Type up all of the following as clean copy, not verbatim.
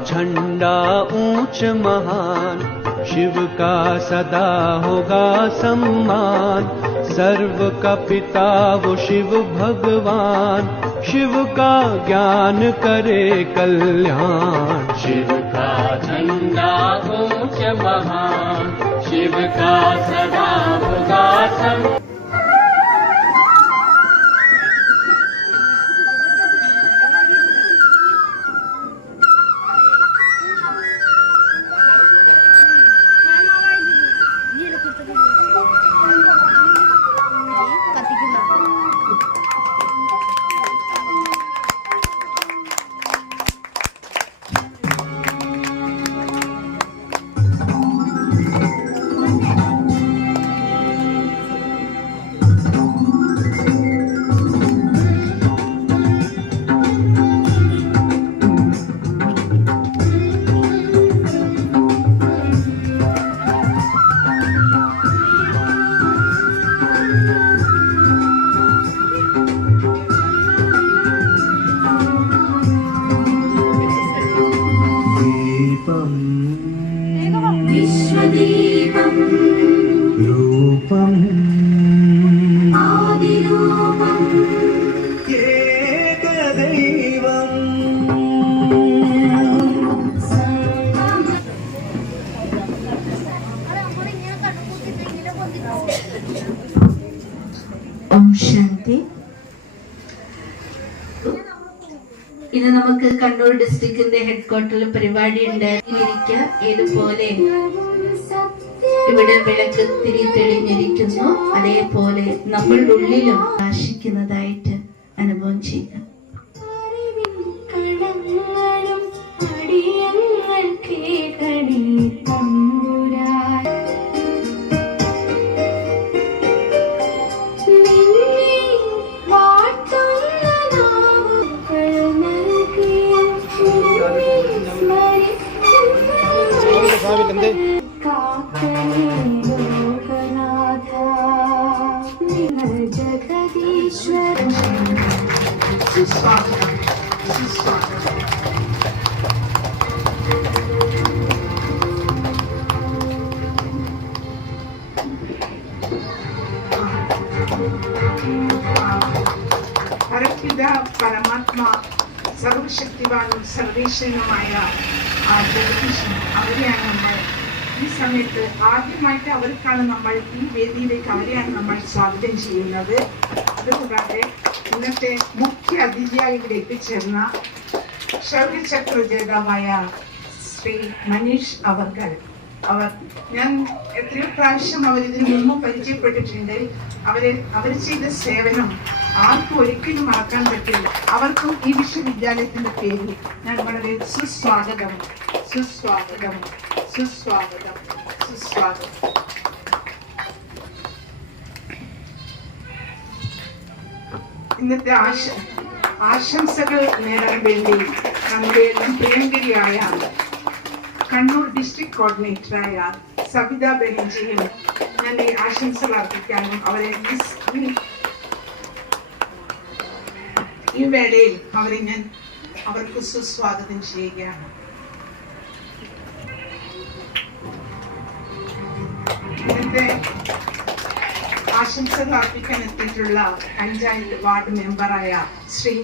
झंडा ऊंच महान, शिव का सदा होगा सम्मान। सर्व का पिता वो शिव भगवान, शिव का ज्ञान करे कल्याण। शिव का झंडा ऊंच महान, शिव का सदा होगा सम्मान। विश्वदीपं रूपम् आदिरूपम् एकदैवम्। ഓം ശാന്തി. ഇന്ന് നമുക്ക് കണ്ണൂർ ഡിസ്ട്രിക്റ്റിന്റെ ഹെഡ്ക്വാർട്ടറിൽ പരിപാടി ഉണ്ടായിരിക്കുക. ഇതുപോലെ ഇവിടെ വിളക്ക് തിരി തെളിഞ്ഞിരിക്കുന്നു, അതേപോലെ നമ്മളുടെ ഉള്ളിലും ആശിക്കുന്നതായിട്ട് അനുഭവം ചെയ്യുക. പരപിതാ പരമാത്മ സർവശക്തിവാനും സർവേശ്വരനുമായ ആ ജ്യോതിഷൻ അവരെയാണ് നമ്മൾ ഈ സമയത്ത് ആദ്യമായിട്ട് അവർക്കാണ് നമ്മൾ ഈ വേദിയിലേക്ക് അവരെയാണ് നമ്മൾ സ്വാഗതം ചെയ്യുന്നത്. അതുകൂടാതെ ഇന്നത്തെ മുഖ്യ അതിഥിയായി ഇവിടെ എത്തിച്ചേർന്ന ശൗര്യചക്ര ജേതാവായ ശ്രീ മനീഷ് അവർ ഞാൻ എത്രയോ പ്രാവശ്യം അവരിതിനു മുമ്പ് പരിചയപ്പെട്ടിട്ടുണ്ട്. അവർ ചെയ്ത സേവനം ആർക്കും ഒരിക്കലും മറക്കാൻ പറ്റില്ല. അവർക്കും ഈ വിശ്വവിദ്യാലയത്തിന്റെ പേരിൽ ഞാൻ വളരെ സുസ്വാഗതം സുസ്വാഗതം സുസ്വാഗതം സുസ്വാഗതം. ഇന്നത്തെ ആശംസകൾ നേടാൻ വേണ്ടി നമ്മുടെ എല്ലാം പ്രിയങ്കരിയായ കണ്ണൂർ ഡിസ്ട്രിക്ട് കോർഡിനേറ്ററായ സബിത ബെനജിയും ഞാൻ ഈ ആശംസകൾ അർപ്പിക്കാനും അവരെ ഈ വേളയിൽ അവർക്ക് സുസ്വാഗതം ചെയ്യുകയാണ്. ഇന്നത്തെ ആശംസകൾ അർപ്പിക്കാൻ എത്തിയിട്ടുള്ള പഞ്ചായത്ത് വാർഡ് മെമ്പറായ ശ്രീ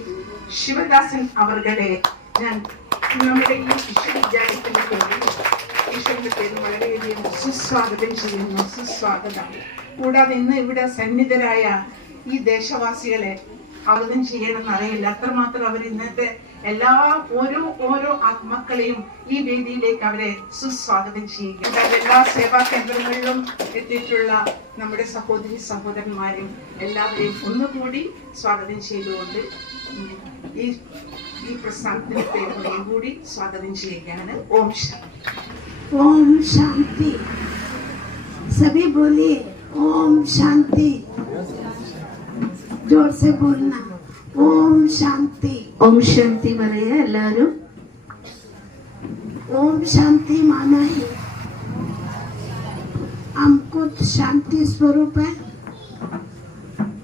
ശിവദാസൻ അവർകളെ ഞാൻ നമ്മുടെ ഈ വിശ്വവിദ്യാലയത്തിന്റെ പേരിൽ ഈശ്വരന്റെ പേരിൽ വളരെയധികം സുസ്വാഗതം ചെയ്യുന്നു. സുസ്വാഗതം. കൂടാതെ ഇന്ന് ഇവിടെ സന്നിധരായ ഈ ദേശവാസികളെ സ്വാഗതം ചെയ്യണമെന്ന് അറിയില്ല, അത്രമാത്രം അവർ ഇന്നത്തെ ഓരോ ആത്മാക്കളെയും ഈ വേദിയിലേക്ക് അവരെ സുസ്വാഗതം ചെയ്യുക. എല്ലാ സേവാ കേന്ദ്രങ്ങളിലും എത്തിയിട്ടുള്ള നമ്മുടെ സഹോദരി സഹോദരന്മാരെയും എല്ലാവരെയും ഒന്നുകൂടി സ്വാഗതം ചെയ്തുകൊണ്ട് ഈ പ്രസ്ഥാനത്തിന്റെ പേരുകളെയും കൂടി സ്വാഗതം ചെയ്യുകയാണ്. ഓം ശാന്തി. ओम शांति. सभी बोलिए ओम शांति. जोर से बोलना. ओम शांति. ഓം ശാന്തി പറയാ എല്ലാവരും. ओम शांति माना है हम खुद शांति स्वरूप है.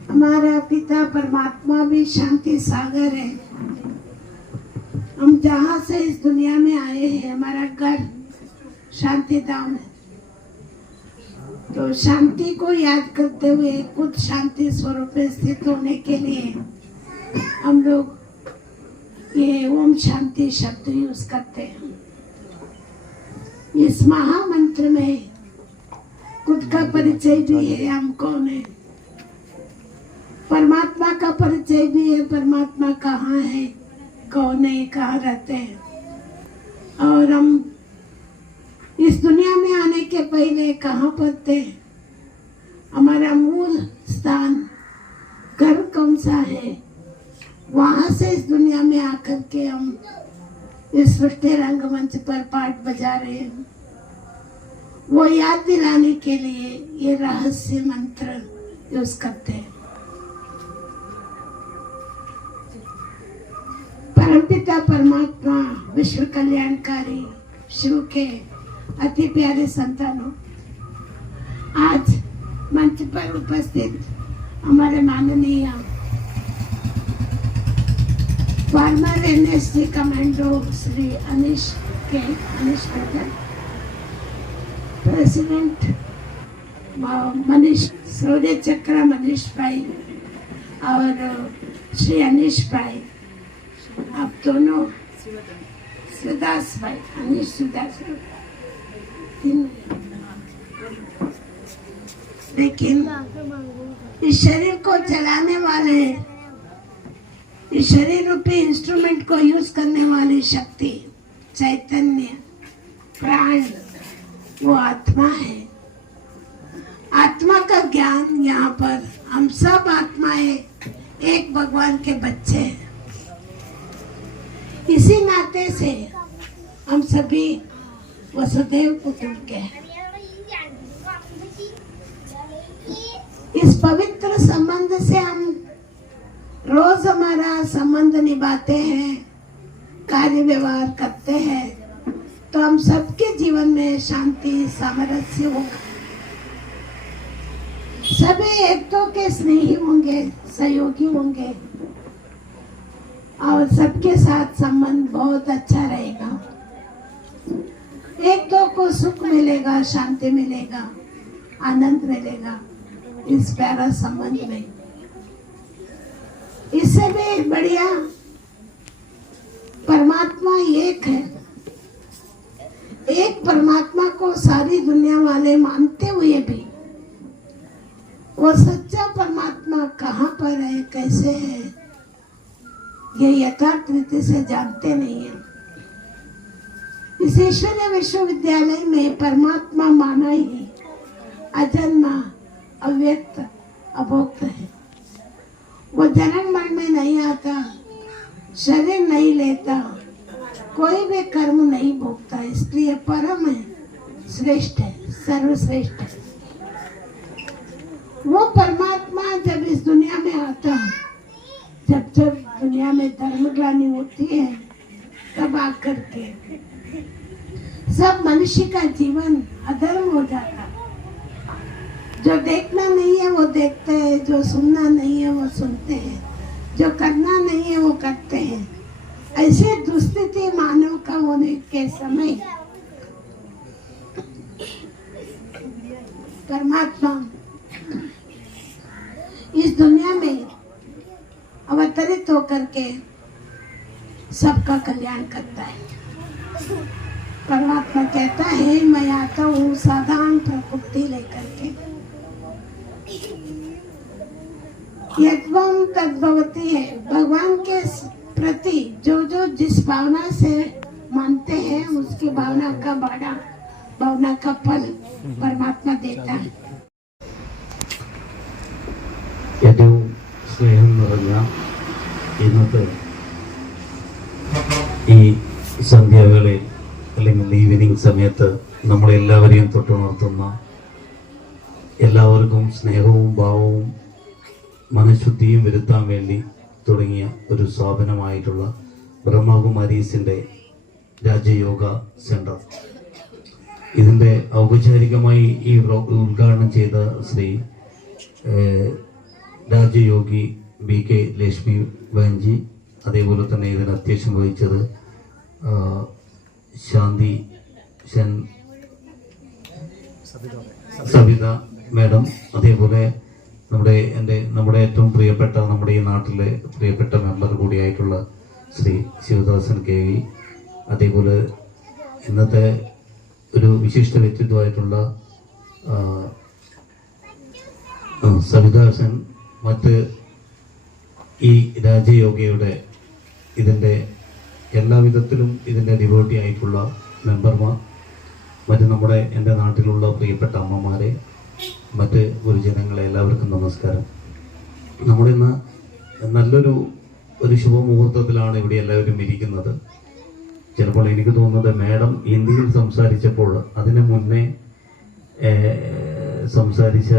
हमारा पिता परमात्मा भी शांति सागर है. हम जहाँ से इस दुनिया में आए हैं, हमारा घर शांति धाम है। तो शांति को याद करते हुए खुद शांति स्वरूप में स्थित होने के लिए हम लोग ये ओम शांति शब्द यूज करते हैं। इस महामंत्र में खुद का परिचय भी है, हम कौन है, परमात्मा का परिचय भी है, परमात्मा कहाँ है, कौन है, कहाँ रहते हैं। और हम इस दुनिया में आने के पहले कहाँ पर थे, हमारा मूल स्थान घर कौन सा है, वहाँ से इस दुनिया में आकर के हम इस सृष्टि रंगमंच पर पाठ बजा रहे हैं। वो याद दिलाने के लिए ये रहस्य मंत्र यूज करते हैं। परमपिता परमात्मा विश्व कल्याणकारी शिव के अति प्यारे संतानों, आज मंच पर उपस्थित हमारे माननीय फार्मर एनएसजी कमांडो श्री अनिश प्रधान, प्रेसिडेंट मनीष शौर्य चक्र मनीष भाई और श्री अनिश भाई, आप दोनों सुदास भाई, अनिश सुदास, लेकिन इस शरीर को चलाने वाले, इस शरीर रूपी इंस्ट्रूमेंट को यूज करने वाली शक्ति, चैतन्य, प्राण, वो आत्मा है। आत्मा का ज्ञान यहाँ पर हम सब आत्माएं एक भगवान के बच्चे हैं। इसी नाते से हम सभी वसुदेव कुटुंब के हैं। इस पवित्र संबंध से हम रोज हमारा संबंध निभाते हैं, कार्य व्यवहार करते हैं, तो हम सबके जीवन में शांति सामरस्य होगा। सभी एक तो के स्नेही होंगे, सहयोगी होंगे और सबके साथ संबंध बहुत अच्छा रहेगा। एक तो को सुख मिलेगा, शांति मिलेगा, आनंद मिलेगा इस प्यारा संबंध में। इससे भी बढ़िया परमात्मा एक है। एक परमात्मा को सारी दुनिया वाले मानते हुए भी वो सच्चा परमात्मा कहाँ पर है, कैसे है, ये यथार्थ रीति से जानते नहीं है। इस ईश्वरीय विश्वविद्यालय में परमात्मा माना ही अजन्मा, अव्यक्त, अभोक्त है। वो जन्म मरण में नहीं आता, शरीर नहीं लेता, कोई भी कर्म नहीं भोगता, इसलिए परम है, श्रेष्ठ है, सर्वश्रेष्ठ है। वो परमात्मा जब इस दुनिया में आता, जब दुनिया में धर्मग्लानि होती है, तब आकर के सब मनुष्य का जीवन अधर्म हो जाता। जो देखना नहीं है वो देखते हैं, जो सुनना नहीं है वो सुनते हैं, जो करना नहीं है वो करते हैं। ऐसे दुस्थिति मानव का होने के समय परमात्मा इस दुनिया में अवतरित होकर के सबका कल्याण करता है। परमात्मा कहता है, मैं आता हूँ साधारण प्रकृति लेकर के, यद्वं तद्भवति है। भगवान के प्रति जो जो जिस भावना से मानते हैं, उसकी भावना का फल परमात्मा देता है। ഏറ്റവും സ്നേഹം നിറഞ്ഞ ഇന്നത്തെ ഈ സന്ധ്യാവേളയിൽ അല്ലെങ്കിൽ ഈവനിങ് സമയത്ത് നമ്മളെല്ലാവരെയും തൊട്ടുണർത്തുന്ന എല്ലാവർക്കും സ്നേഹവും ഭാവവും മനഃശുദ്ധിയും വരുത്താൻ വേണ്ടി തുടങ്ങിയ ഒരു സ്ഥാപനമായിട്ടുള്ള ബ്രഹ്മകുമാരീസിൻ്റെ രാജയോഗ സെൻറ്റർ, ഇതിൻ്റെ ഔപചാരികമായി ഈ ഉദ്ഘാടനം ചെയ്ത ശ്രീ രാജയോഗി BK ലക്ഷ്മി വാൻജി, അതേപോലെ തന്നെ ഇതിന് അധ്യക്ഷം വഹിച്ചത് ശാന്തി സവിത മാഡം, അതേപോലെ നമ്മുടെ ഏറ്റവും പ്രിയപ്പെട്ട നമ്മുടെ ഈ നാട്ടിലെ പ്രിയപ്പെട്ട മെമ്പർ കൂടിയായിട്ടുള്ള ശ്രീ ശിവദാസൻ KV, അതേപോലെ ഇന്നത്തെ ഒരു വിശിഷ്ട വ്യക്തിത്വമായിട്ടുള്ള സവിതാസൻ, മറ്റ് ഈ രാജയോഗയുടെ ഇതിൻ്റെ എല്ലാവിധത്തിലും ഇതിൻ്റെ ഡിവോട്ടി ആയിട്ടുള്ള മെമ്പർമാർ, മറ്റ് എൻ്റെ നാട്ടിലുള്ള പ്രിയപ്പെട്ട അമ്മമാരെ, മറ്റ് ഗുരുജനങ്ങളെ, എല്ലാവർക്കും നമസ്കാരം. നമ്മളിന്ന് നല്ലൊരു ശുഭമുഹൂർത്തത്തിലാണ് ഇവിടെ എല്ലാവരും ഇരിക്കുന്നത്. ചിലപ്പോൾ എനിക്ക് തോന്നുന്നത് മാഡം ഹിന്ദിയിൽ സംസാരിച്ചപ്പോൾ അതിന് മുന്നേ സംസാരിച്ച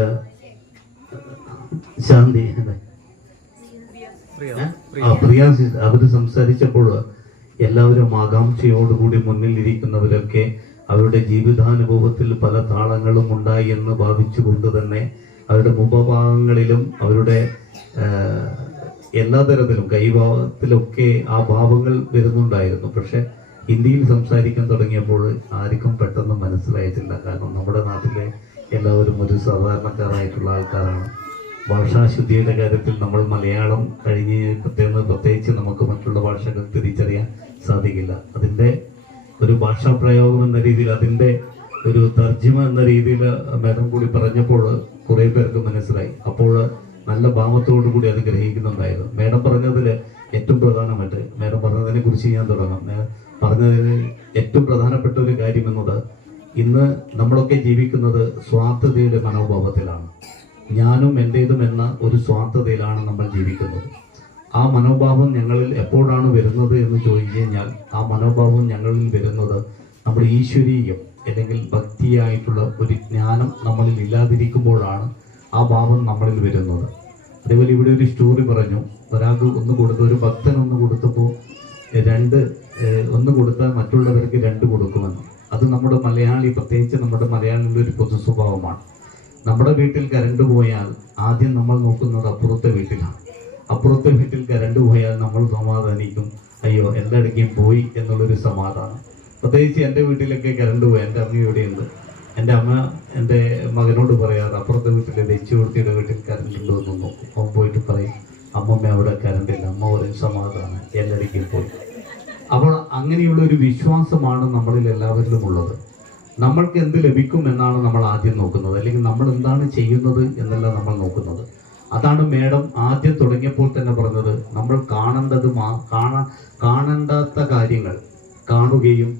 ശാന്തി പ്രിയ അവർ സംസാരിച്ചപ്പോൾ എല്ലാവരും ആകാംക്ഷയോടുകൂടി മുന്നിൽ ഇരിക്കുന്നവരൊക്കെ അവരുടെ ജീവിതാനുഭവത്തിൽ പല താളങ്ങളും ഉണ്ടായി എന്ന് ഭാവിച്ചുകൊണ്ട് തന്നെ അവരുടെ മുഖഭാവങ്ങളിലും അവരുടെ എല്ലാ തരത്തിലും കൈഭാവത്തിലൊക്കെ ആ ഭാവങ്ങൾ വരുന്നുണ്ടായിരുന്നു. പക്ഷെ ഹിന്ദിയിൽ സംസാരിക്കാൻ തുടങ്ങിയപ്പോൾ ആർക്കും പെട്ടെന്ന് മനസ്സിലായിട്ടില്ല. കാരണം നമ്മുടെ നാട്ടിലെ എല്ലാവരും ഒരു സാധാരണക്കാരായിട്ടുള്ള ആൾക്കാരാണ്. ഭാഷാശുദ്ധിയുടെ കാര്യത്തിൽ നമ്മൾ മലയാളം പ്രത്യേകിച്ച് നമുക്ക് മറ്റുള്ള ഭാഷകൾ തിരിച്ചറിയാൻ സാധിക്കില്ല. അതിൻ്റെ ഒരു ഭാഷാ പ്രയോഗം എന്ന രീതിയിൽ, അതിൻ്റെ ഒരു തർജ്ജിമ എന്ന രീതിയിൽ മാഡം കൂടി പറഞ്ഞപ്പോൾ കുറേ പേർക്ക് മനസ്സിലായി. അപ്പോൾ നല്ല ഭാവത്തോടു കൂടി അത് ഗ്രഹിക്കുന്നുണ്ടായിരുന്നു. മാഡം പറഞ്ഞതിൽ ഏറ്റവും പ്രധാനമായിട്ട് മാഡം പറഞ്ഞതിനെ കുറിച്ച് ഞാൻ തുടങ്ങാം. പറഞ്ഞതിൽ ഏറ്റവും പ്രധാനപ്പെട്ട ഒരു കാര്യം എന്നത്, ഇന്ന് നമ്മളൊക്കെ ജീവിക്കുന്നത് സ്വാർത്ഥതയുടെ മനോഭാവത്തിലാണ്. ഞാനും എൻ്റേതും എന്ന ഒരു സ്വാർത്ഥതയിലാണ് നമ്മൾ ജീവിക്കുന്നത്. ആ മനോഭാവം ഞങ്ങളിൽ എപ്പോഴാണ് വരുന്നത് എന്ന് ചോദിച്ചു കഴിഞ്ഞാൽ, ആ മനോഭാവം ഞങ്ങളിൽ വരുന്നത് നമ്മൾ ഈശ്വരീയം അല്ലെങ്കിൽ ഭക്തിയായിട്ടുള്ള ഒരു ജ്ഞാനം നമ്മളിൽ ഇല്ലാതിരിക്കുമ്പോഴാണ് ആ ഭാവം നമ്മളിൽ വരുന്നത്. അതേപോലെ ഇവിടെ ഒരു സ്റ്റോറി പറഞ്ഞു, ഒരാൾക്ക് ഒരു ഭക്തൻ ഒന്ന് കൊടുത്തപ്പോൾ ഒന്ന് കൊടുത്താൽ മറ്റുള്ളവർക്ക് 2 കൊടുക്കുമെന്ന്. അത് നമ്മുടെ മലയാളി, പ്രത്യേകിച്ച് നമ്മുടെ മലയാളിയുടെ ഒരു പൊതു സ്വഭാവമാണ്. നമ്മുടെ വീട്ടിൽ കറണ്ട് പോയാൽ ആദ്യം നമ്മൾ നോക്കുന്നത് അപ്പുറത്തെ വീട്ടിലാണ്. അപ്പുറത്തെ വീട്ടിൽ കറണ്ട് പോയാൽ നമ്മൾ സമാധാനിക്കും, അയ്യോ എല്ലായിടയ്ക്കും പോയി എന്നുള്ളൊരു സമാധാനം. പ്രത്യേകിച്ച് എൻ്റെ വീട്ടിലൊക്കെ കറണ്ട് പോയി, എൻ്റെ അമ്മ ഇവിടെയുണ്ട്. എൻ്റെ അമ്മ എൻ്റെ മകനോട് പറയാറ്, അപ്പുറത്തെ വീട്ടിലെ ദച്ചുവൃത്തിയുടെ വീട്ടിൽ കറണ്ട് ഉണ്ടോ എന്ന് നോക്കും. അവൻ പോയിട്ട് പറയും, അമ്മമ്മ അവിടെ കറണ്ടില്ല. അമ്മ പറയും സമാധാനം, എല്ലായിടയ്ക്കും പോയി. അപ്പോൾ അങ്ങനെയുള്ള ഒരു വിശ്വാസമാണ് നമ്മളിൽ എല്ലാവരിലും ഉള്ളത്. നമ്മൾക്ക് എന്ത് ലഭിക്കും എന്നാണ് നമ്മൾ ആദ്യം നോക്കുന്നത്, അല്ലെങ്കിൽ നമ്മൾ എന്താണ് ചെയ്യുന്നത് എന്നല്ല നമ്മൾ നോക്കുന്നത്. അതാണ് മേഡം ആദ്യം തുടങ്ങിയപ്പോൾ തന്നെ പറഞ്ഞത്, നമ്മൾ കാണേണ്ടാത്ത കാര്യങ്ങൾ കാണുകയും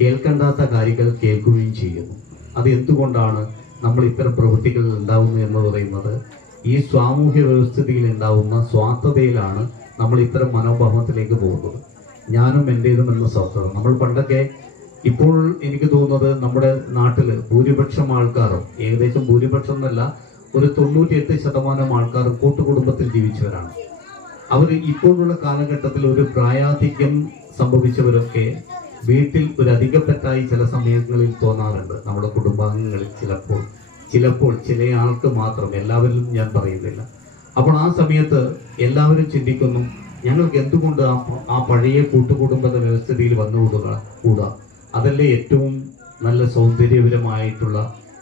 കേൾക്കേണ്ടാത്ത കാര്യങ്ങൾ കേൾക്കുകയും ചെയ്യുന്നു. അത് എന്തുകൊണ്ടാണ് നമ്മൾ ഇത്തരം പ്രവൃത്തികൾ ഉണ്ടാവുന്നത് എന്ന് പറയുന്നത്, ഈ സാമൂഹ്യ വ്യവസ്ഥിതിയിൽ ഉണ്ടാവുന്ന സ്വാർത്ഥതയിലാണ് നമ്മൾ ഇത്തരം മനോഭാവത്തിലേക്ക് പോകുന്നത്. ഞാനും എൻ്റേതും എന്ന സ്വാർത്ഥത. നമ്മൾ പണ്ടൊക്കെ, ഇപ്പോൾ എനിക്ക് തോന്നുന്നത് നമ്മുടെ നാട്ടിൽ ഭൂരിപക്ഷം ആൾക്കാരും, ഏകദേശം ഭൂരിപക്ഷം എന്നല്ല, ഒരു 98% ആൾക്കാരും കൂട്ടുകുടുംബത്തിൽ ജീവിച്ചവരാണ്. അവർ ഇപ്പോഴുള്ള കാലഘട്ടത്തിൽ ഒരു പ്രായാധിക്യം സംഭവിച്ചവരൊക്കെ വീട്ടിൽ ഒരു അധികപ്പെട്ടായി ചില സമയങ്ങളിൽ തോന്നാറുണ്ട്. നമ്മുടെ കുടുംബാംഗങ്ങളിൽ ചിലപ്പോൾ ചില ആൾക്ക് മാത്രം, എല്ലാവരിലും ഞാൻ പറയുന്നില്ല. അപ്പോൾ ആ സമയത്ത് എല്ലാവരും ചിന്തിക്കുന്നു, ഞങ്ങൾക്ക് എന്തുകൊണ്ട് ആ പഴയ കൂട്ടുകുടുംബ വ്യവസ്ഥിതിയിൽ വന്നുകൂടാ? അതല്ലേ ഏറ്റവും നല്ല സൗന്ദര്യപരമായിട്ടുള്ള,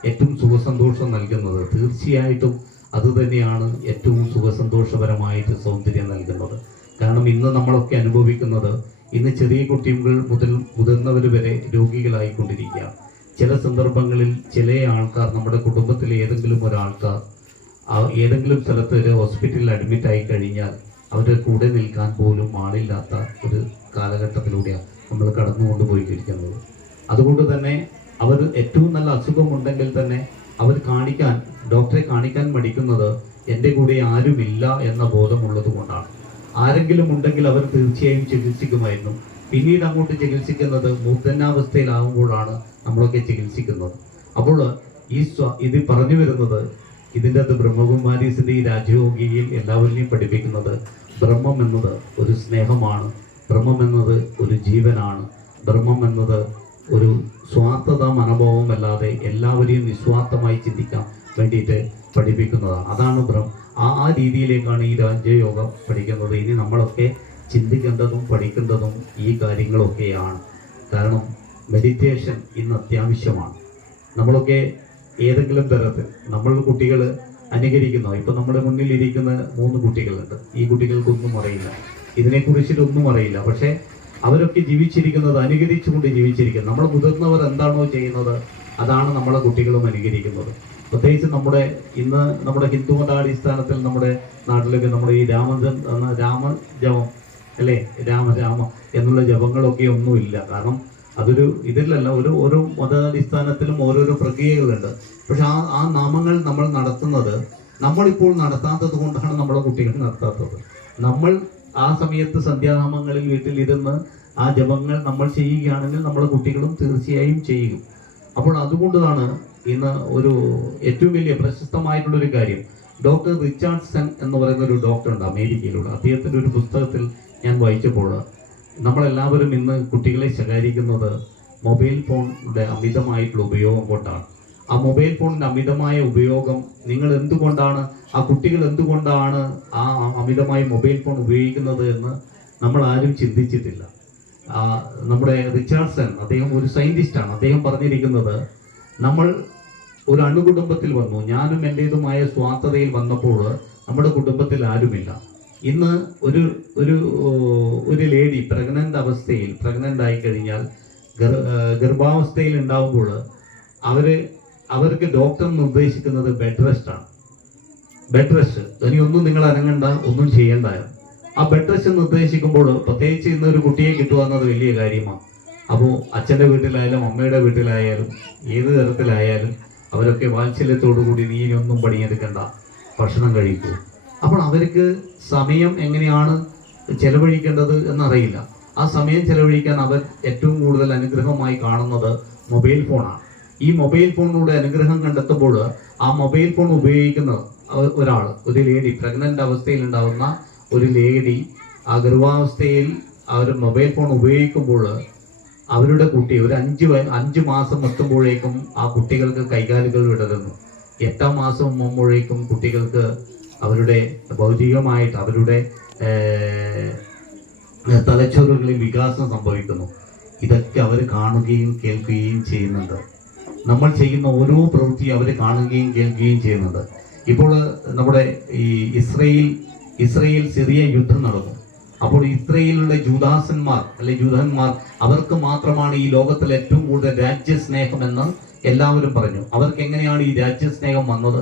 ഏറ്റവും സുഖസന്തോഷം നൽകുന്നത്. തീർച്ചയായിട്ടും അതുതന്നെയാണ് ഏറ്റവും സുഖസന്തോഷപരമായിട്ട് സൗന്ദര്യം നൽകുന്നത്. കാരണം ഇന്ന് നമ്മളൊക്കെ അനുഭവിക്കുന്നത്, ഇന്ന് ചെറിയ കുട്ടികൾ മുതൽ മുതിർന്നവർ വരെ രോഗികളായിക്കൊണ്ടിരിക്കുക. ചില സന്ദർഭങ്ങളിൽ ചില ആൾക്കാർ, നമ്മുടെ കുടുംബത്തിലെ ഏതെങ്കിലും ഒരാൾക്കാർ ഏതെങ്കിലും സ്ഥലത്ത് ഒരു ഹോസ്പിറ്റലിൽ അഡ്മിറ്റ് ആയി കഴിഞ്ഞാൽ അവരുടെ കൂടെ നിൽക്കാൻ പോലും ആളില്ലാത്ത ഒരു കാലഘട്ടത്തിലൂടെയാണ് നമ്മൾ കടന്നുകൊണ്ടുപോയിരിക്കുന്നത്. അതുകൊണ്ട് തന്നെ അവർ ഏറ്റവും നല്ല അസുഖമുണ്ടെങ്കിൽ തന്നെ അവർ ഡോക്ടറെ കാണിക്കാൻ മടിക്കുന്നത് എൻ്റെ കൂടെ ആരുമില്ല എന്ന ബോധമുള്ളത് കൊണ്ടാണ്. ആരെങ്കിലും ഉണ്ടെങ്കിൽ അവർ തീർച്ചയായും ചികിത്സിക്കുമായിരുന്നു. പിന്നീട് അങ്ങോട്ട് ചികിത്സിക്കുന്നത് മൂർധന്യാവസ്ഥയിലാവുമ്പോഴാണ് നമ്മളൊക്കെ ചികിത്സിക്കുന്നത്. അപ്പോൾ ഇത് പറഞ്ഞു വരുന്നത്, ഇതിൻ്റെ അത് ബ്രഹ്മകുമാരീസിന്റെ ഈ രാജയോഗിയിൽ എല്ലാവരെയും പഠിപ്പിക്കുന്നത്, ബ്രഹ്മം എന്നത് ഒരു സ്നേഹമാണ്, ബ്രഹ്മം എന്നത് ഒരു ജീവനാണ്, ബ്രഹ്മം എന്നത് ഒരു സ്വാർത്ഥത മനോഭാവമല്ലാതെ എല്ലാവരെയും നിസ്വാർത്ഥമായി ചിന്തിക്കാൻ വേണ്ടിയിട്ട് പഠിപ്പിക്കുന്നതാണ്. അതാണ് ആ രീതിയിലേക്കാണ് ഈ രാജയോഗം പഠിക്കുന്നത്. ഇനി നമ്മളൊക്കെ ചിന്തിക്കേണ്ടതും പഠിക്കേണ്ടതും ഈ കാര്യങ്ങളൊക്കെയാണ്. കാരണം മെഡിറ്റേഷൻ ഇന്ന് അത്യാവശ്യമാണ്. നമ്മളൊക്കെ ഏതെങ്കിലും തരത്തിൽ നമ്മൾ കുട്ടികൾ അനുകരിക്കുന്നു. ഇപ്പം നമ്മുടെ മുന്നിൽ ഇരിക്കുന്ന 3 കുട്ടികളുണ്ട്. ഈ കുട്ടികൾക്കൊന്നും അറിയില്ല, ഇതിനെക്കുറിച്ചിട്ടൊന്നും അറിയില്ല. പക്ഷേ അവരൊക്കെ ജീവിച്ചിരിക്കുന്നത് അനുകരിച്ചുകൊണ്ട് ജീവിച്ചിരിക്കുന്നത്. നമ്മൾ മുതിർന്നവർ എന്താണോ ചെയ്യുന്നത് അതാണ് നമ്മളെ കുട്ടികളും അനുകരിക്കുന്നത്. പ്രത്യേകിച്ച് ഇന്ന് നമ്മുടെ ഹിന്ദു മതാടിസ്ഥാനത്തിൽ നമ്മുടെ നാട്ടിലൊക്കെ നമ്മുടെ ഈ രാമജപം അല്ലേ, രാമ എന്നുള്ള ജപങ്ങളൊക്കെ ഒന്നുമില്ല. കാരണം അതൊരു ഇതിലല്ല, ഓരോ മതാടിസ്ഥാനത്തിലും ഓരോരോ പ്രക്രിയകളുണ്ട്. പക്ഷെ ആ നാമങ്ങൾ നമ്മൾ നടത്തുന്നത് നമ്മളിപ്പോൾ നടത്താത്തത് കൊണ്ടാണ് നമ്മുടെ കുട്ടികൾ നടത്താത്തത്. നമ്മൾ ആ സമയത്ത് സന്ധ്യാനാമങ്ങളിൽ വീട്ടിലിരുന്ന് ആ ജപങ്ങൾ നമ്മൾ ചെയ്യുകയാണെങ്കിൽ നമ്മുടെ കുട്ടികളും തീർച്ചയായും ചെയ്യും. അപ്പോൾ അതുകൊണ്ടാണ് ഇന്ന് ഒരു ഏറ്റവും വലിയ പ്രശസ്തമായിട്ടുള്ളൊരു കാര്യം, ഡോക്ടർ റിച്ചാർഡ്സൺ എന്ന് പറയുന്ന ഒരു ഡോക്ടർ ഉണ്ട് അമേരിക്കയിലുള്ള. അദ്ദേഹത്തിൻ്റെ ഒരു പുസ്തകത്തിൽ ഞാൻ വായിച്ചപ്പോൾ നമ്മളെല്ലാവരും ഇന്ന് കുട്ടികളെ ശകാരിക്കുന്നത് മൊബൈൽ ഫോണിൻ്റെ അമിതമായിട്ടുള്ള ഉപയോഗം കൊണ്ടാണ്. ആ മൊബൈൽ ഫോണിൻ്റെ അമിതമായ ഉപയോഗം ആ കുട്ടികൾ എന്തുകൊണ്ടാണ് ആ അമിതമായി മൊബൈൽ ഫോൺ ഉപയോഗിക്കുന്നത് എന്ന് നമ്മൾ ആരും ചിന്തിച്ചിട്ടില്ല. നമ്മുടെ റിച്ചാർഡ്സൺ, അദ്ദേഹം ഒരു സയന്റിസ്റ്റാണ്. അദ്ദേഹം പറഞ്ഞിരിക്കുന്നത്, നമ്മൾ ഒരു അണുകുടുംബത്തിൽ വന്നു, ഞാനും എൻ്റേതുമായ സ്വാർത്ഥതയിൽ വന്നപ്പോൾ നമ്മുടെ കുടുംബത്തിൽ ആരുമില്ല. ഇന്ന് ഒരു ലേഡി പ്രഗ്നന്റ് ആയി കഴിഞ്ഞാൽ ഗർഭാവസ്ഥയിൽ ഉണ്ടാവുമ്പോൾ അവർക്ക് ഡോക്ടർ നിർദ്ദേശിക്കുന്നത് ബെഡ് റെസ്റ്റ് ആണ്. ബെഡ് റെസ്റ്റ്, ഇനിയൊന്നും നിങ്ങൾ അനങ്ങണ്ട, ഒന്നും ചെയ്യേണ്ടായിരുന്നു. ആ ബെഡ് റെസ്റ്റ് നിർദ്ദേശിക്കുമ്പോൾ പ്രത്യേകിച്ച് ഇന്നൊരു കുട്ടിയെ കിട്ടുക എന്നത് വലിയ കാര്യമാണ്. അപ്പോൾ അച്ഛൻ്റെ വീട്ടിലായാലും അമ്മയുടെ വീട്ടിലായാലും ഏത് തരത്തിലായാലും അവരൊക്കെ വാത്സല്യത്തോടു കൂടി നീ ഇനിയൊന്നും പണിയെടുക്കണ്ട, ഭക്ഷണം കഴിക്കൂ. അപ്പോൾ അവർക്ക് സമയം എങ്ങനെയാണ് ചെലവഴിക്കേണ്ടത് എന്നറിയില്ല. ആ സമയം ചെലവഴിക്കാൻ അവർ ഏറ്റവും കൂടുതൽ അനുഗ്രഹമായി കാണുന്നത് മൊബൈൽ ഫോണാണ്. ഈ മൊബൈൽ ഫോണിലൂടെ അനുഗ്രഹം കണ്ടെത്തുമ്പോൾ ആ മൊബൈൽ ഫോൺ ഉപയോഗിക്കുന്ന ഒരു ലേഡി, പ്രഗ്നന്റ് അവസ്ഥയിൽ ഉണ്ടാകുന്ന ഒരു ലേഡി, ആ ഗർഭാവസ്ഥയിൽ അവർ മൊബൈൽ ഫോൺ ഉപയോഗിക്കുമ്പോൾ അവരുടെ കുട്ടി ഒരു 5 മാസം എത്തുമ്പോഴേക്കും ആ കുട്ടികൾക്ക് കൈകാലുകൾ വിടരുന്നു. 8ാം മാസം മുമ്പോഴേക്കും കുട്ടികൾക്ക് അവരുടെ ഭൗതികമായിട്ട് അവരുടെ തലച്ചോറുകളിൽ വികാസം സംഭവിക്കുന്നു. ഇതൊക്കെ അവർ കാണുകയും കേൾക്കുകയും ചെയ്യുന്നുണ്ട്. നമ്മൾ ചെയ്യുന്ന ഓരോ പ്രവൃത്തിയും അവർ കാണുകയും കേൾക്കുകയും ചെയ്യുന്നുണ്ട്. ഇപ്പോൾ നമ്മുടെ ഈ ഇസ്രയേൽ സിറിയ യുദ്ധം നടന്നു. അപ്പോൾ ഇസ്രയേലിലെ ജൂതന്മാർ അവർക്ക് മാത്രമാണ് ഈ ലോകത്തിൽ ഏറ്റവും കൂടുതൽ രാജ്യസ്നേഹമെന്ന് എല്ലാവരും പറഞ്ഞു. അവർക്ക് എങ്ങനെയാണ് ഈ രാജ്യസ്നേഹം വന്നത്?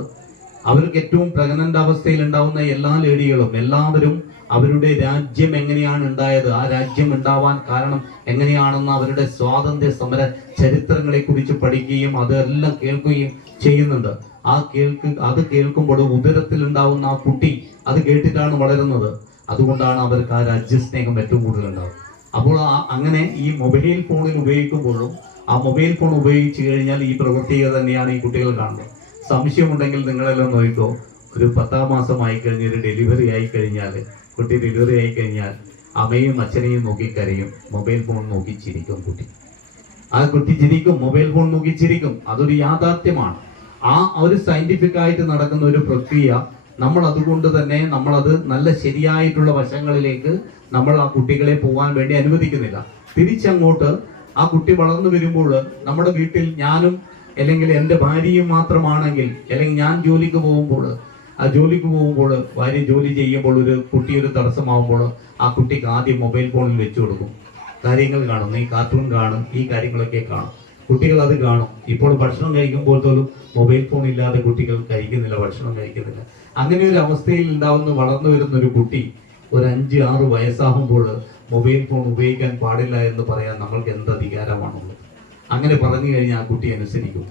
അവർക്ക് ഏറ്റവും പ്രഗ്നന്റ് അവസ്ഥയിൽ ഉണ്ടാവുന്ന എല്ലാ ലേഡികളും എല്ലാവരും അവരുടെ രാജ്യം എങ്ങനെയാണ് ഉണ്ടായത്, ആ രാജ്യം ഉണ്ടാവാൻ കാരണം എങ്ങനെയാണെന്ന് അവരുടെ സ്വാതന്ത്ര്യ സമര ചരിത്രങ്ങളെ കുറിച്ച് പഠിക്കുകയും അതെല്ലാം കേൾക്കുകയും ചെയ്യുന്നുണ്ട്. അത് കേൾക്കുമ്പോൾ ഉദരത്തിൽ ഉണ്ടാവുന്ന ആ കുട്ടി അത് കേട്ടിട്ടാണ് വളരുന്നത്. അതുകൊണ്ടാണ് അവർക്ക് ആ രാജ്യസ്നേഹം ഏറ്റവും കൂടുതൽ ഉണ്ടാവുന്നത്. അപ്പോൾ അങ്ങനെ ഈ മൊബൈൽ ഫോണിൽ ഉപയോഗിക്കുമ്പോഴും ആ മൊബൈൽ ഫോൺ ഉപയോഗിച്ച് കഴിഞ്ഞാൽ ഈ പ്രവൃത്തികൾ തന്നെയാണ് ഈ കുട്ടികൾ കാണുന്നത്. സംശയമുണ്ടെങ്കിൽ നിങ്ങളെല്ലാം നോക്കിക്കോ, ഒരു 10ാം മാസമായി കഴിഞ്ഞ് ഒരു ഡെലിവറി ആയി കഴിഞ്ഞാൽ കുട്ടി ഡെലിവറി ആയി കഴിഞ്ഞാൽ അമ്മയും അച്ഛനെയും നോക്കി കരയും, മൊബൈൽ ഫോൺ നോക്കി ചിരിക്കും കുട്ടി. ആ കുട്ടി ചിരിക്കും, മൊബൈൽ ഫോൺ നോക്കി ചിരിക്കും. അതൊരു യാഥാർത്ഥ്യമാണ്. ആ ഒരു സയന്റിഫിക് ആയിട്ട് നടക്കുന്ന ഒരു പ്രക്രിയ. നമ്മൾ അതുകൊണ്ട് തന്നെ നമ്മളത് നല്ല ശരിയായിട്ടുള്ള വശങ്ങളിലേക്ക് നമ്മൾ ആ കുട്ടികളെ പോകാൻ വേണ്ടി അനുവദിക്കുന്നില്ല. തിരിച്ചങ്ങോട്ട് ആ കുട്ടി വളർന്നു വരുമ്പോൾ നമ്മുടെ വീട്ടിൽ ഞാനും അല്ലെങ്കിൽ എൻ്റെ ഭാര്യയും മാത്രമാണെങ്കിൽ, അല്ലെങ്കിൽ ഞാൻ ജോലിക്ക് പോകുമ്പോൾ ഭാര്യ ജോലി ചെയ്യുമ്പോൾ ഒരു കുട്ടി ഒരു തടസ്സമാകുമ്പോൾ ആ കുട്ടിക്ക് ആദ്യം മൊബൈൽ ഫോണിൽ വെച്ചു കൊടുക്കും. കാര്യങ്ങൾ കാണും, ഈ കാർട്ടൂൺ കാണും, ഈ കാര്യങ്ങളൊക്കെ കാണും. കുട്ടികൾ അത് കാണും. ഇപ്പോൾ ഭക്ഷണം കഴിക്കുമ്പോൾ പോലും മൊബൈൽ ഫോൺ ഇല്ലാതെ കുട്ടികൾ ഭക്ഷണം കഴിക്കുന്നില്ല. അങ്ങനെ ഒരു അവസ്ഥയിൽ വളർന്നു വരുന്ന ഒരു കുട്ടി ഒരു 5-6 വയസ്സാകുമ്പോൾ മൊബൈൽ ഫോൺ ഉപയോഗിക്കാൻ പാടില്ല എന്ന് പറയാൻ നമ്മൾക്ക് എന്ത് അധികാരമാണുള്ളത്? അങ്ങനെ പറഞ്ഞു കഴിഞ്ഞാൽ ആ കുട്ടി അനുസരിക്കും.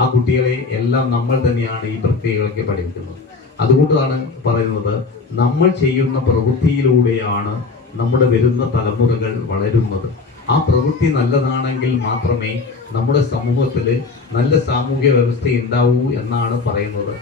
ആ കുട്ടികളെ എല്ലാം നമ്മൾ തന്നെയാണ് ഈ പ്രക്രിയകളൊക്കെ പഠിപ്പിക്കുന്നത്. അതുകൊണ്ടാണ് പറയുന്നത്, നമ്മൾ ചെയ്യുന്ന പ്രവൃത്തിയിലൂടെയാണ് നമ്മുടെ വരുന്ന തലമുറകൾ വളരുന്നത്. ആ പ്രവൃത്തി നല്ലതാണെങ്കിൽ മാത്രമേ നമ്മുടെ സമൂഹത്തിൽ നല്ല സാമൂഹ്യ വ്യവസ്ഥ ഉണ്ടാവൂ എന്നാണ് പറയുന്നത്.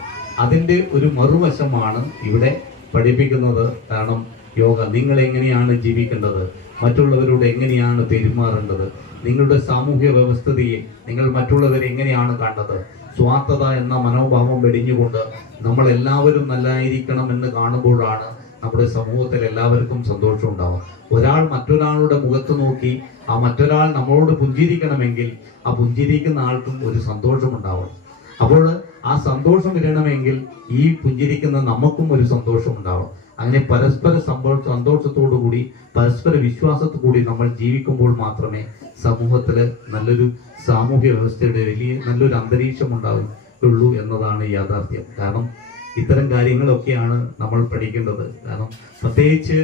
അതിൻ്റെ ഒരു മറുവശമാണ് ഇവിടെ പഠിപ്പിക്കുന്നത്. കാരണം യോഗ, നിങ്ങൾ എങ്ങനെയാണ് ജീവിക്കേണ്ടത്, മറ്റുള്ളവരോട് എങ്ങനെയാണ് പെരുമാറേണ്ടത്, നിങ്ങളുടെ സാമൂഹ്യ വ്യവസ്ഥിതിയെ നിങ്ങൾ മറ്റുള്ളവരെ എങ്ങനെയാണ് കണ്ടത്, സ്വാർത്ഥത എന്ന മനോഭാവം വെടിഞ്ഞുകൊണ്ട് നമ്മളെല്ലാവരും നല്ലതായിരിക്കണം എന്ന് കാണുമ്പോഴാണ് നമ്മുടെ സമൂഹത്തിൽ എല്ലാവർക്കും സന്തോഷം ഉണ്ടാവും. ഒരാൾ മറ്റൊരാളുടെ മുഖത്ത് നോക്കി ആ മറ്റൊരാൾ നമ്മളോട് പുഞ്ചിരിക്കണമെങ്കിൽ ആ പുഞ്ചിരിക്കുന്ന ആൾക്കും ഒരു സന്തോഷം ഉണ്ടാവണം. അപ്പോൾ ആ സന്തോഷം വരണമെങ്കിൽ ഈ പുഞ്ചിരിക്കുന്ന നമുക്കും ഒരു സന്തോഷം ഉണ്ടാവണം. അങ്ങനെ പരസ്പര സന്തോഷത്തോടു കൂടി പരസ്പര വിശ്വാസത്തോടു കൂടി നമ്മൾ ജീവിക്കുമ്പോൾ മാത്രമേ സമൂഹത്തില് നല്ലൊരു സാമൂഹ്യ വ്യവസ്ഥയുടെ വലിയ നല്ലൊരു അന്തരീക്ഷം ഉണ്ടാവുകയുള്ളൂ എന്നതാണ് യാഥാർത്ഥ്യം. കാരണം ഇത്തരം കാര്യങ്ങളൊക്കെയാണ് നമ്മൾ പഠിക്കേണ്ടത്. കാരണം പ്രത്യേകിച്ച്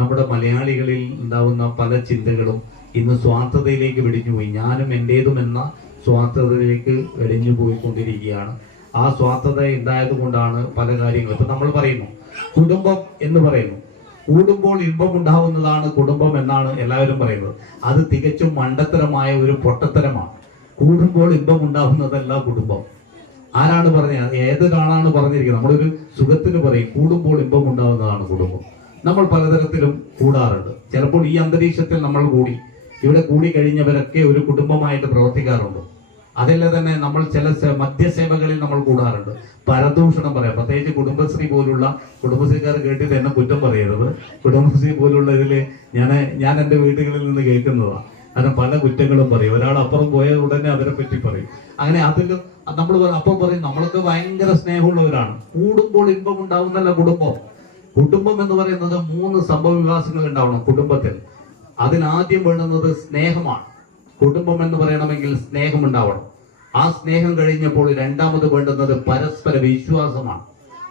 നമ്മുടെ മലയാളികളിൽ ഉണ്ടാവുന്ന പല ചിന്തകളും ഇന്ന് സ്വാർത്ഥതയിലേക്ക് വെടിഞ്ഞുപോയി. ഞാനും എൻ്റേതും എന്ന സ്വാർത്ഥതയിലേക്ക് വെടിഞ്ഞു പോയിക്കൊണ്ടിരിക്കുകയാണ്. ആ സ്വാർത്ഥത ഉണ്ടായത് കൊണ്ടാണ് പല കാര്യങ്ങളും. ഇപ്പൊ നമ്മൾ പറയുന്നു കുടുംബം എന്ന് പറയുന്നു, കൂടുമ്പോൾ ഇമ്പം ഉണ്ടാവുന്നതാണ് കുടുംബം എന്നാണ് എല്ലാവരും പറയുന്നത്. അത് തികച്ചും മണ്ടത്തരമായ ഒരു പൊട്ടത്തരമാണ്. കൂടുമ്പോൾ ഇമ്പം ഉണ്ടാവുന്നതല്ല കുടുംബം. ആരാണ് പറഞ്ഞത്? ഏതൊരാളാണ് പറഞ്ഞിരിക്കുന്നത്? നമ്മളൊരു സുഖത്തിന് പറയും കൂടുമ്പോൾ ഇമ്പം ഉണ്ടാവുന്നതാണ് കുടുംബം. നമ്മൾ പലതരത്തിലും കൂടാറുണ്ട്. ചിലപ്പോൾ ഈ അന്തരീക്ഷത്തിൽ നമ്മൾ കൂടി ഇവിടെ കൂടി കഴിഞ്ഞവരൊക്കെ ഒരു കുടുംബമായിട്ട് പ്രവർത്തിക്കാറുണ്ട്. അതല്ല തന്നെ നമ്മൾ ചില മദ്യസേവകളിൽ നമ്മൾ കൂടാറുണ്ട്. പരദൂഷണം പറയാം. പ്രത്യേകിച്ച് കുടുംബശ്രീ പോലുള്ള, കുടുംബശ്രീക്കാർ കേട്ടിട്ട് എന്നെ കുറ്റം പറയരുത്, കുടുംബശ്രീ പോലുള്ള ഇതില് ഞാൻ എൻ്റെ വീടുകളിൽ നിന്ന് കേൾക്കുന്നതാണ്. കാരണം പല കുറ്റങ്ങളും പറയും. ഒരാൾ അപ്പുറം പോയ ഉടനെ അവരെ പറ്റി പറയും. അങ്ങനെ അതിൽ നമ്മൾ അപ്പം പറയും നമ്മളൊക്കെ ഭയങ്കര സ്നേഹമുള്ളവരാണ്. കൂടുമ്പോൾ ഇമ്പം ഉണ്ടാവുന്നല്ല കുടുംബം. കുടുംബം എന്ന് പറയുന്നത് 3 സംഭവ വികാസങ്ങൾ ഉണ്ടാവണം കുടുംബത്തിൽ. അതിനാദ്യം വേണ്ടുന്നത് സ്നേഹമാണ്. കുടുംബം എന്ന് പറയണമെങ്കിൽ സ്നേഹം ഉണ്ടാവണം. ആ സ്നേഹം കഴിഞ്ഞപ്പോൾ രണ്ടാമത് വേണ്ടുന്നത് പരസ്പര വിശ്വാസമാണ്.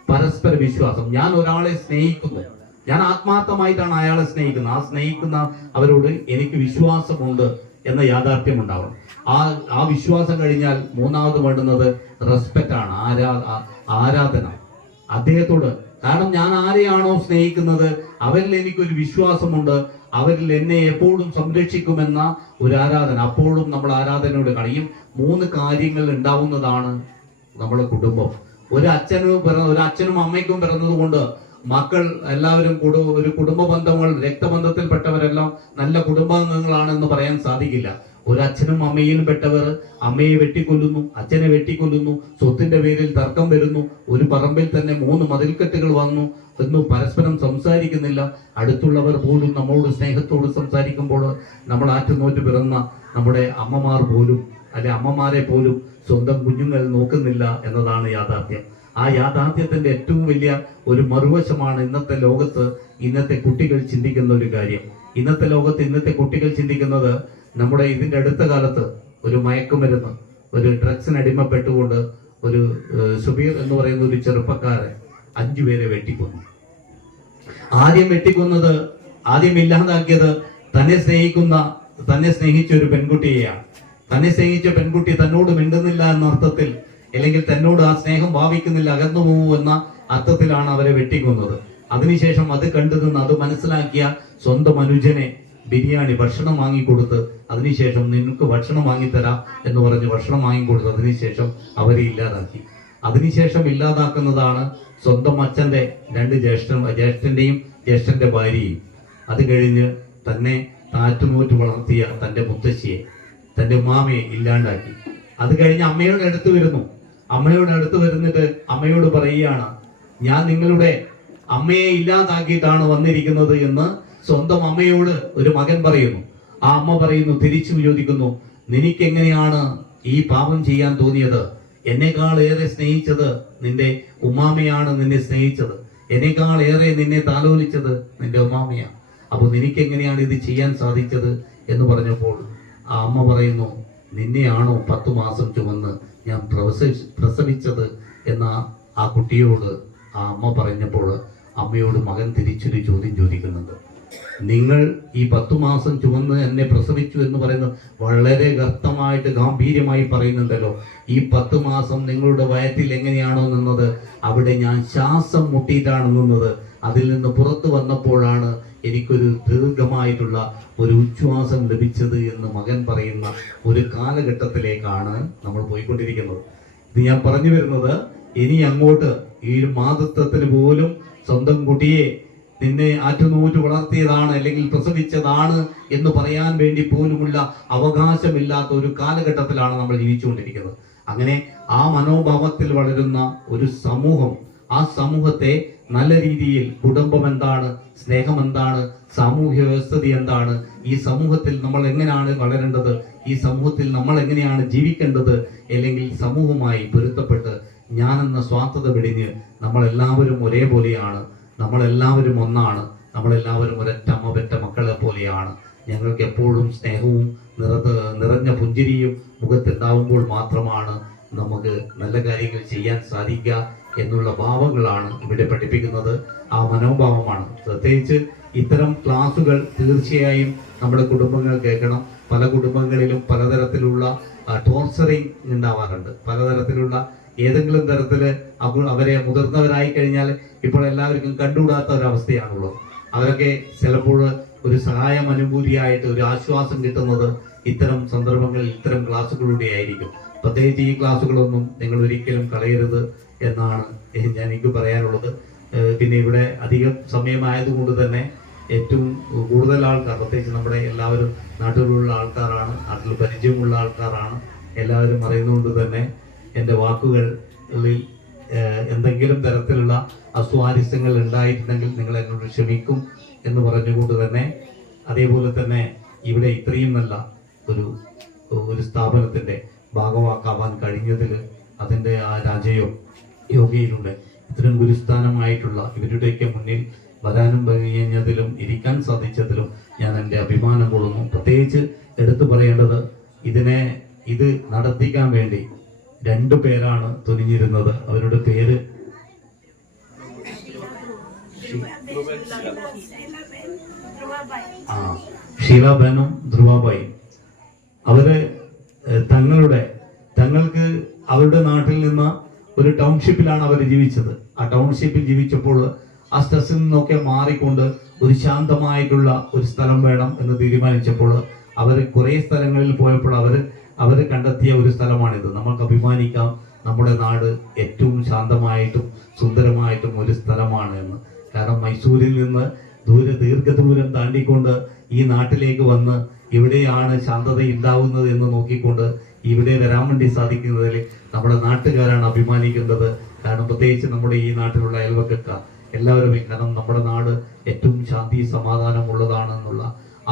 പരസ്പര വിശ്വാസം. ഞാൻ ഒരാളെ സ്നേഹിക്കുന്നു, ഞാൻ ആത്മാർത്ഥമായിട്ടാണ് അയാളെ സ്നേഹിക്കുന്നത്. ആ സ്നേഹിക്കുന്ന അവരോട് എനിക്ക് വിശ്വാസമുണ്ട് എന്ന യാഥാർത്ഥ്യം ഉണ്ടാവണം. ആ വിശ്വാസം കഴിഞ്ഞാൽ മൂന്നാമത് വേണ്ടുന്നത് റെസ്പെക്റ്റ് ആണ്, ആരാധന അദ്ദേഹത്തോട്. കാരണം ഞാൻ ആരെയാണോ സ്നേഹിക്കുന്നത് അവരിൽ എനിക്കൊരു വിശ്വാസമുണ്ട്, അവരിൽ എന്നെ എപ്പോഴും സംരക്ഷിക്കുമെന്ന ഒരു ആരാധന. അപ്പോഴും നമ്മൾ ആരാധനയോട് കഴിയും. 3 കാര്യങ്ങൾ ഉണ്ടാവുന്നതാണ് നമ്മുടെ കുടുംബം. ഒരു അച്ഛനും അമ്മയ്ക്കും പിറന്നത് കൊണ്ട് മക്കൾ എല്ലാവരും ഒരു കുടുംബ ബന്ധങ്ങൾ, രക്തബന്ധത്തിൽപ്പെട്ടവരെല്ലാം നല്ല കുടുംബാംഗങ്ങളാണെന്ന് പറയാൻ സാധിക്കില്ല. ഒരു അച്ഛനും അമ്മയിലും പെട്ടവർ അമ്മയെ വെട്ടിക്കൊല്ലുന്നു, അച്ഛനെ വെട്ടിക്കൊല്ലുന്നു, സ്വത്തിന്റെ പേരിൽ തർക്കം വരുന്നു, ഒരു പറമ്പിൽ തന്നെ 3 മതിൽക്കെട്ടുകൾ വന്നു എന്ന് പരസ്പരം സംസാരിക്കുന്നില്ല. അടുത്തുള്ളവർ പോലും നമ്മളോട് സ്നേഹത്തോട് സംസാരിക്കുമ്പോൾ നമ്മൾ ആറ്റുനോറ്റ് പിറന്ന നമ്മുടെ അമ്മമാർ പോലും അമ്മമാരെ പോലും സ്വന്തം കുഞ്ഞുങ്ങൾ നോക്കുന്നില്ല എന്നതാണ് യാഥാർത്ഥ്യം. ആ യാഥാർത്ഥ്യത്തിന്റെ ഏറ്റവും വലിയ ഒരു മറുവശമാണ് ഇന്നത്തെ ലോകത്ത് ഇന്നത്തെ കുട്ടികൾ ചിന്തിക്കുന്ന ഒരു കാര്യം. ഇന്നത്തെ ലോകത്ത് ഇന്നത്തെ കുട്ടികൾ ചിന്തിക്കുന്നത് നമ്മുടെ ഇതിന്റെ അടുത്ത കാലത്ത് ഒരു മയക്കുമരുന്ന്, ഒരു ഡ്രഗ്സിന് അടിമപ്പെട്ടുകൊണ്ട് ഒരു സുബീർ എന്ന് പറയുന്ന ഒരു ചെറുപ്പക്കാരൻ 5 പേരെ വെട്ടിക്കൊന്നു. ആദ്യം ഇല്ലാതാക്കിയത് തന്നെ സ്നേഹിച്ച ഒരു പെൺകുട്ടിയെയാണ്. തന്നെ സ്നേഹിച്ച പെൺകുട്ടി തന്നോട് മിണ്ടുന്നില്ല എന്ന അർത്ഥത്തിൽ, അല്ലെങ്കിൽ തന്നോട് ആ സ്നേഹം ഭാവിക്കുന്നില്ല, അകന്നു പോകും എന്ന അർത്ഥത്തിലാണ് അവരെ വെട്ടിക്കൊന്നത്. അതിനുശേഷം അത് കണ്ടുനിന്ന് അത് മനസ്സിലാക്കിയ സ്വന്തം അനുജനെ ബിരിയാണി ഭക്ഷണം വാങ്ങിക്കൊടുത്ത്, അതിനുശേഷം നിനക്ക് ഭക്ഷണം വാങ്ങിത്തരാം എന്ന് പറഞ്ഞ് ഭക്ഷണം വാങ്ങിക്കൊടുത്ത് അതിനുശേഷം അവരെ ഇല്ലാതാക്കി. അതിനുശേഷം ഇല്ലാതാക്കുന്നതാണ് സ്വന്തം അച്ഛന്റെ 2 ജ്യേഷ്ഠന്റെയും ജ്യേഷ്ഠന്റെ ഭാര്യയും. അത് കഴിഞ്ഞ് തന്നെ താറ്റുനൂറ്റ് വളർത്തിയ തന്റെ മുത്തശ്ശിയെ, തന്റെ ഉമ്മാമയെ ഇല്ലാണ്ടാക്കി. അത് കഴിഞ്ഞ് അമ്മയോട് അടുത്ത് വരുന്നിട്ട് അമ്മയോട് പറയുകയാണ്, ഞാൻ നിങ്ങളുടെ അമ്മയെ ഇല്ലാതാക്കിയിട്ടാണ് വന്നിരിക്കുന്നത് എന്ന് സ്വന്തം അമ്മയോട് ഒരു മകൻ പറയുന്നു. ആ അമ്മ പറയുന്നു, തിരിച്ചു ചോദിക്കുന്നു, നിനക്കെങ്ങനെയാണ് ഈ പാപം ചെയ്യാൻ തോന്നിയത്? എന്നേക്കാൾ ഏറെ സ്നേഹിച്ചത് നിന്റെ ഉമ്മാമയാണ്. നിന്നെ സ്നേഹിച്ചത് എന്നേക്കാൾ ഏറെ നിന്നെ താലോലിച്ചത് നിന്റെ ഉമ്മാമയാണ്. അപ്പൊ നിനക്കെങ്ങനെയാണ് ഇത് ചെയ്യാൻ സാധിച്ചത് എന്ന് പറഞ്ഞപ്പോൾ ആ അമ്മ പറയുന്നു, നിന്നെയാണോ 10 മാസം ചുമന്ന് ഞാൻ പ്രസവിച്ചത് എന്ന ആ കുട്ടിയോട് ആ അമ്മ പറഞ്ഞപ്പോൾ അമ്മയോട് മകൻ തിരിച്ചൊരു ചോദ്യം ചോദിക്കുന്നുണ്ട്. നിങ്ങൾ ഈ 10 മാസം ചുമന്ന് എന്നെ പ്രസവിച്ചു എന്ന് പറയുന്നത് വളരെ ഗാംഭീര്യമായിട്ട് ഗാംഭീര്യമായി പറയുന്നുണ്ടല്ലോ. ഈ 10 മാസം നിങ്ങളുടെ വയറ്റിൽ എങ്ങനെയാണോ നിന്നത്, അവിടെ ഞാൻ ശ്വാസം മുട്ടിയിട്ടാണ് നിന്നത്. അതിൽ നിന്ന് പുറത്തു വന്നപ്പോഴാണ് എനിക്കൊരു ദീർഘമായിട്ടുള്ള ഒരു ഉച്ഛ്വാസം ലഭിച്ചത് എന്ന് മകൻ പറയുന്ന ഒരു കാലഘട്ടത്തിലേക്കാണ് നമ്മൾ പോയിക്കൊണ്ടിരിക്കുന്നത്. ഇത് ഞാൻ പറഞ്ഞു വരുന്നത്, ഇനി അങ്ങോട്ട് ഈ ഒരു മാതൃത്വത്തിന് പോലും സ്വന്തം കുട്ടിയെ നിന്നെ ആറ്റുനൂറ്റ് വളർത്തിയതാണ് അല്ലെങ്കിൽ പ്രസവിച്ചതാണ് എന്ന് പറയാൻ വേണ്ടി പോലുമുള്ള അവകാശമില്ലാത്ത ഒരു കാലഘട്ടത്തിലാണ് നമ്മൾ ജീവിച്ചുകൊണ്ടിരിക്കുന്നത്. അങ്ങനെ ആ മനോഭാവത്തിൽ വളരുന്ന ഒരു സമൂഹം, ആ സമൂഹത്തെ നല്ല രീതിയിൽ കുടുംബം എന്താണ്, സ്നേഹം എന്താണ്, സാമൂഹ്യ വ്യവസ്ഥിതി എന്താണ്, ഈ സമൂഹത്തിൽ നമ്മൾ എങ്ങനെയാണ് വളരേണ്ടത്, ഈ സമൂഹത്തിൽ നമ്മൾ എങ്ങനെയാണ് ജീവിക്കേണ്ടത്, അല്ലെങ്കിൽ സമൂഹവുമായി പൊരുത്തപ്പെട്ട് ഞാനെന്ന സ്വാർത്ഥത വെടിഞ്ഞ് നമ്മളെല്ലാവരും ഒരേപോലെയാണ്, നമ്മളെല്ലാവരും ഒന്നാണ്, നമ്മളെല്ലാവരും ഒരൊറ്റ അമ്മ പെറ്റ മക്കളെ പോലെയാണ്, ഞങ്ങൾക്ക് എപ്പോഴും സ്നേഹവും നിറഞ്ഞ പുഞ്ചിരിയും മുഖത്തുണ്ടാവുമ്പോൾ മാത്രമാണ് നമുക്ക് നല്ല കാര്യങ്ങൾ ചെയ്യാൻ സാധിക്കുക എന്നുള്ള ഭാവങ്ങളാണ് ഇവിടെ പഠിപ്പിക്കുന്നത്. ആ മനോഭാവമാണ്. പ്രത്യേകിച്ച് ഇത്തരം ക്ലാസുകൾ തീർച്ചയായും നമ്മുടെ കുടുംബങ്ങൾ കേൾക്കണം. പല കുടുംബങ്ങളിലും പലതരത്തിലുള്ള ടോർച്ചറിങ് ഉണ്ടാവാറുണ്ട്. പലതരത്തിലുള്ള ഏതെങ്കിലും തരത്തില് അവരെ മുതിർന്നവരായി കഴിഞ്ഞാൽ ഇപ്പോൾ എല്ലാവർക്കും കണ്ടുകൂടാത്ത ഒരവസ്ഥയാണുള്ളത്. അവരൊക്കെ ചിലപ്പോൾ ഒരു സഹായം അനുഭൂതിയായിട്ട് ഒരു ആശ്വാസം കിട്ടുന്നത് ഇത്തരം സന്ദർഭങ്ങളിൽ ഇത്തരം ക്ലാസ്സുകളിലൂടെ ആയിരിക്കും. പ്രത്യേകിച്ച് ഈ ക്ലാസ്സുകളൊന്നും നിങ്ങൾ ഒരിക്കലും കളയരുത് എന്നാണ് എനിക്ക് പറയാനുള്ളത്. പിന്നെ ഇവിടെ അധികം സമയമായതുകൊണ്ട് തന്നെ ഏറ്റവും കൂടുതൽ ആൾക്കാർ, പ്രത്യേകിച്ച് നമ്മുടെ എല്ലാവരും നാട്ടിലുള്ള ആൾക്കാരാണ്, നാട്ടിൽ പരിചയമുള്ള ആൾക്കാരാണ്, എല്ലാവരും അറിയുന്നതുകൊണ്ട് തന്നെ എൻ്റെ വാക്കുകളിൽ എന്തെങ്കിലും തരത്തിലുള്ള അസ്വാരസ്യങ്ങൾ ഉണ്ടായിട്ടുണ്ടെങ്കിൽ നിങ്ങൾ എന്നോട് ക്ഷമിക്കും എന്ന് പറഞ്ഞുകൊണ്ട് തന്നെ, അതേപോലെ തന്നെ ഇവിടെ ഇത്രയും നല്ല ഒരു സ്ഥാപനത്തിന്റെ ഭാഗവാക്കാവാൻ കഴിഞ്ഞതിൽ അതിൻ്റെ ആ യോഗയിലൂടെ ഇത്തരം ഗുരുസ്ഥാനമായിട്ടുള്ള ഇവരുടെയൊക്കെ മുന്നിൽ വരാനും കഴിഞ്ഞതിലും ഇരിക്കാൻ സാധിച്ചതിലും ഞാൻ എൻ്റെ അഭിമാനം കൊള്ളുന്നു. പ്രത്യേകിച്ച് എടുത്തു പറയേണ്ടത് ഇത് നടത്തിക്കാൻ വേണ്ടി 2 പേരാണ് തുനിഞ്ഞിരുന്നത്. അവരുടെ പേര് ഷീലാബാനും ധ്രുവാബായും. അവര് തങ്ങൾക്ക് അവരുടെ നാട്ടിൽ നിന്ന് ഒരു ടൗൺഷിപ്പിലാണ് അവർ ജീവിച്ചത്. ആ ടൗൺഷിപ്പിൽ ജീവിച്ചപ്പോൾ ആ സ്ട്രെസ്സിൽ നിന്നൊക്കെ മാറിക്കൊണ്ട് ഒരു ശാന്തമായിട്ടുള്ള ഒരു സ്ഥലം വേണം എന്ന് തീരുമാനിച്ചപ്പോൾ അവർ കുറെ സ്ഥലങ്ങളിൽ പോയപ്പോൾ അവർ കണ്ടെത്തിയ ഒരു സ്ഥലമാണിത്. നമുക്ക് അഭിമാനിക്കാം, നമ്മുടെ നാട് ഏറ്റവും ശാന്തമായിട്ടും സുന്ദരമായിട്ടും ഒരു സ്ഥലമാണ് എന്ന്. കാരണം മൈസൂരിൽ നിന്ന് ദീർഘദൂരം താണ്ടിക്കൊണ്ട് ഈ നാട്ടിലേക്ക് വന്ന് ഇവിടെയാണ് ശാന്തത ഉണ്ടാവുന്നത് എന്ന് നോക്കിക്കൊണ്ട് ഇവിടെ വരാൻ വേണ്ടി സാധിക്കുന്നതിൽ നമ്മുടെ നാട്ടുകാരാണ് അഭിമാനിക്കുന്നത്. കാരണം പ്രത്യേകിച്ച് നമ്മുടെ ഈ നാട്ടിലുള്ള അയൽവക്കക്കാർ എല്ലാവരും, കാരണം നമ്മുടെ നാട് ഏറ്റവും ശാന്തി സമാധാനമുള്ളതാണെന്നുള്ള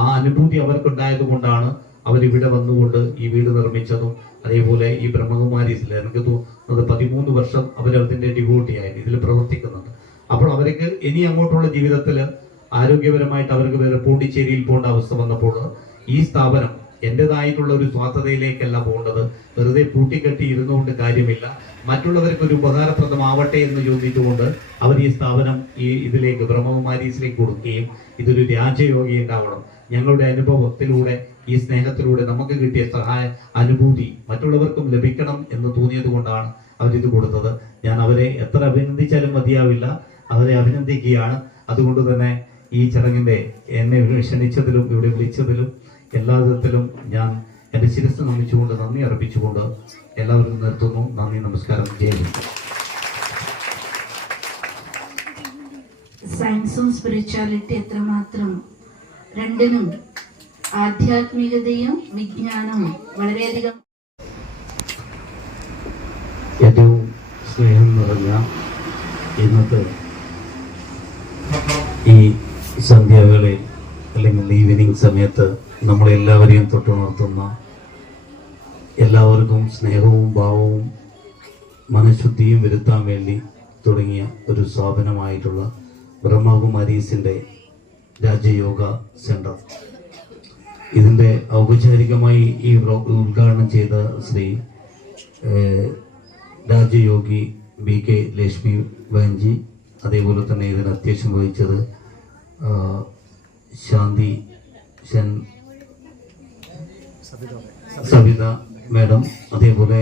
ആ അനുഭൂതി അവർക്കുണ്ടായത് കൊണ്ടാണ് അവരിവിടെ വന്നുകൊണ്ട് ഈ വീട് നിർമ്മിച്ചതും. അതേപോലെ ഈ ബ്രഹ്മകുമാരീസിൽ എനിക്ക് തോന്നുന്നത് 13 വർഷം അവരതിന്റെ ഡിവോട്ടിയായിരുന്നു, ഇതിൽ പ്രവർത്തിക്കുന്നുണ്ട്. അപ്പോൾ അവർക്ക് ഇനി അങ്ങോട്ടുള്ള ജീവിതത്തിൽ ആരോഗ്യപരമായിട്ട് അവർക്ക് വേറെ പോണ്ടിച്ചേരിയിൽ പോകേണ്ട അവസ്ഥ വന്നപ്പോൾ ഈ സ്ഥാപനം എന്റേതായിട്ടുള്ള ഒരു സ്വാർത്ഥതയിലേക്കല്ല പോകേണ്ടത്. വെറുതെ പൂട്ടിക്കെട്ടി ഇരുന്നുകൊണ്ട് കാര്യമില്ല, മറ്റുള്ളവർക്ക് ഒരു ഉപകാരപ്രദമാവട്ടെ എന്ന് ചോദിച്ചുകൊണ്ട് അവർ ഈ സ്ഥാപനം ഇതിലേക്ക് ബ്രഹ്മകുമാരീസിലേക്ക് കൊടുക്കുകയും ഇതൊരു രാജയോഗി ഉണ്ടാവണം. ഞങ്ങളുടെ അനുഭവത്തിലൂടെ ഈ സ്നേഹത്തിലൂടെ നമുക്ക് കിട്ടിയ അനുഭൂതി മറ്റുള്ളവർക്കും ലഭിക്കണം എന്ന് തോന്നിയത് കൊണ്ടാണ് അവരിത് കൊടുത്തത്. ഞാൻ അവരെ എത്ര അഭിനന്ദിച്ചാലും മതിയാവില്ല, അവരെ അഭിനന്ദിക്കുകയാണ്. അതുകൊണ്ട് തന്നെ ഈ ചടങ്ങിന്റെ എന്നെ ക്ഷണിച്ചതിലും ഇവിടെ വിളിച്ചതിലും എല്ലാ വിധത്തിലും ഞാൻ എൻ്റെ ശിരസ് നമിച്ചുകൊണ്ട് നന്ദി അർപ്പിച്ചുകൊണ്ട് എല്ലാവരും നിർത്തുന്നു. നന്ദി, നമസ്കാരം, ജയ്. സയൻസും സ്പിരിച്വാലിറ്റി എത്രമാത്രം രണ്ടിനും ആധ്യാത്മികതയും വിജ്ഞാനവും വളരെയധികം. ഏറ്റവും സ്നേഹം നിറഞ്ഞ ഇന്നത്തെ ഈ സന്ധ്യാവേളയിൽ അല്ലെങ്കിൽ ഈവനിങ് സമയത്ത് നമ്മളെല്ലാവരെയും തൊട്ടുണർത്തുന്ന, എല്ലാവർക്കും സ്നേഹവും ഭാവവും മനഃശുദ്ധിയും വരുത്താൻ വേണ്ടി തുടങ്ങിയ ഒരു സ്ഥാപനമായിട്ടുള്ള ബ്രഹ്മകുമാരീസിൻ്റെ രാജയോഗ സെൻറ്റർ, ഇതിൻ്റെ ഔപചാരികമായി ഈ ഉദ്ഘാടനം ചെയ്ത ശ്രീ രാജയോഗി BK ലക്ഷ്മി വാഞ്ചി, അതേപോലെ തന്നെ ഇതിന് അധ്യക്ഷം വഹിച്ചത് ശാന്തി സവിത മേഡം, അതേപോലെ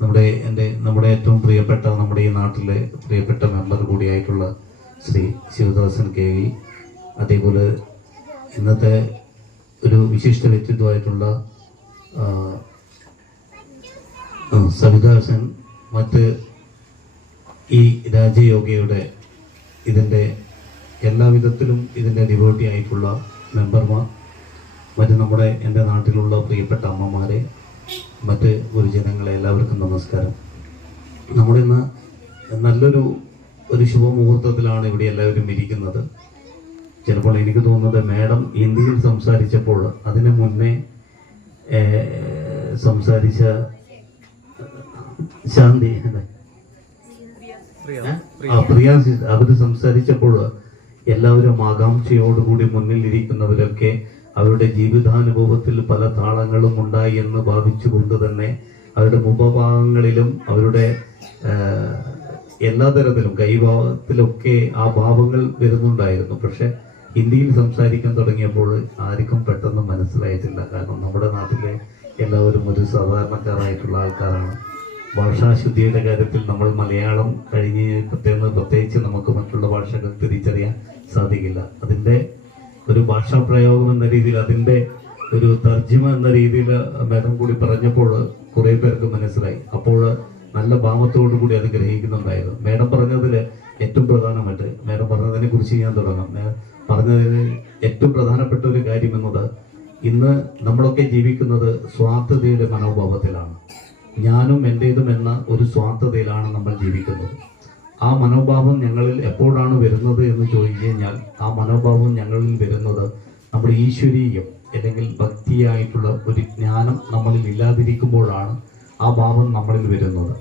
നമ്മുടെ ഏറ്റവും പ്രിയപ്പെട്ട നമ്മുടെ ഈ നാട്ടിലെ പ്രിയപ്പെട്ട മെമ്പർ കൂടിയായിട്ടുള്ള ശ്രീ ശിവദാസൻ KV, അതേപോലെ ഇന്നത്തെ ഒരു വിശിഷ്ട വ്യക്തിത്വമായിട്ടുള്ള സവിതാസൻ, മറ്റ് ഈ രാജയോഗയുടെ ഇതിൻ്റെ എല്ലാവിധത്തിലും ഇതിൻ്റെ ഡിവോട്ടി ആയിട്ടുള്ള മെമ്പർമാർ, മറ്റ് എൻ്റെ നാട്ടിലുള്ള പ്രിയപ്പെട്ട അമ്മമാരെ, മറ്റ് ഗുരുജനങ്ങളെ, എല്ലാവർക്കും നമസ്കാരം. നമ്മളിന്ന് നല്ലൊരു ഒരു ശുഭമുഹൂർത്തത്തിലാണ് ഇവിടെ എല്ലാവരും ഇരിക്കുന്നത്. ചിലപ്പോൾ എനിക്ക് തോന്നുന്നത് മാഡം ഹിന്ദിയിൽ സംസാരിച്ചപ്പോൾ അതിന് മുന്നേ സംസാരിച്ച ശാന്തി പ്രിയ അവര് സംസാരിച്ചപ്പോൾ എല്ലാവരും ആകാംക്ഷയോടുകൂടി മുന്നിൽ ഇരിക്കുന്നവരൊക്കെ അവരുടെ ജീവിതാനുഭവത്തിൽ പല താളങ്ങളും ഉണ്ടായി എന്ന് ഭാവിച്ചുകൊണ്ട് തന്നെ അവരുടെ മുഖഭാവങ്ങളിലും അവരുടെ എല്ലാ തരത്തിലും കൈഭാവത്തിലൊക്കെ ആ ഭാവങ്ങൾ വരുന്നുണ്ടായിരുന്നു. പക്ഷെ ഹിന്ദിയിൽ സംസാരിക്കാൻ തുടങ്ങിയപ്പോൾ ആർക്കും പെട്ടെന്ന് മനസ്സിലായിട്ടില്ല. കാരണം നമ്മുടെ നാട്ടിലെ എല്ലാവരും ഒരു സാധാരണക്കാരായിട്ടുള്ള ആൾക്കാരാണ്. ഭാഷാശുദ്ധിയുടെ കാര്യത്തിൽ നമ്മൾ മലയാളം കഴിഞ്ഞ് പ്രത്യേകിച്ച് നമുക്ക് മറ്റുള്ള ഭാഷകൾ തിരിച്ചറിയാൻ സാധിക്കില്ല. അതിൻ്റെ ഒരു ഭാഷാ പ്രയോഗം എന്ന രീതിയിൽ, അതിൻ്റെ ഒരു തർജ്ജിമ എന്ന രീതിയിൽ മാഡം കൂടി പറഞ്ഞപ്പോൾ കുറേ പേർക്ക് മനസ്സിലായി. അപ്പോൾ നല്ല ഭാവത്തോടു കൂടി അത് ഗ്രഹിക്കുന്നുണ്ടായിരുന്നു. മാഡം പറഞ്ഞതിൽ ഏറ്റവും പ്രധാനമായിട്ട് മാഡം പറഞ്ഞതിനെ കുറിച്ച് ഞാൻ തുടങ്ങാം. പറഞ്ഞതിൽ ഏറ്റവും പ്രധാനപ്പെട്ട ഒരു കാര്യം എന്നത്, ഇന്ന് നമ്മളൊക്കെ ജീവിക്കുന്നത് സ്വാർത്ഥതയുടെ മനോഭാവത്തിലാണ്. ഞാനും എൻ്റേതും എന്ന ഒരു സ്വാർത്ഥതയിലാണ് നമ്മൾ ജീവിക്കുന്നത്. ആ മനോഭാവം ഞങ്ങളിൽ എപ്പോഴാണ് വരുന്നത് എന്ന് ചോദിച്ചു കഴിഞ്ഞാൽ, ആ മനോഭാവം ഞങ്ങളിൽ വരുന്നത് നമ്മുടെ ഈശ്വരീയം അല്ലെങ്കിൽ ഭക്തിയായിട്ടുള്ള ഒരു ജ്ഞാനം നമ്മളിൽ ഇല്ലാതിരിക്കുമ്പോഴാണ് ആ ഭാവം നമ്മളിൽ വരുന്നത്.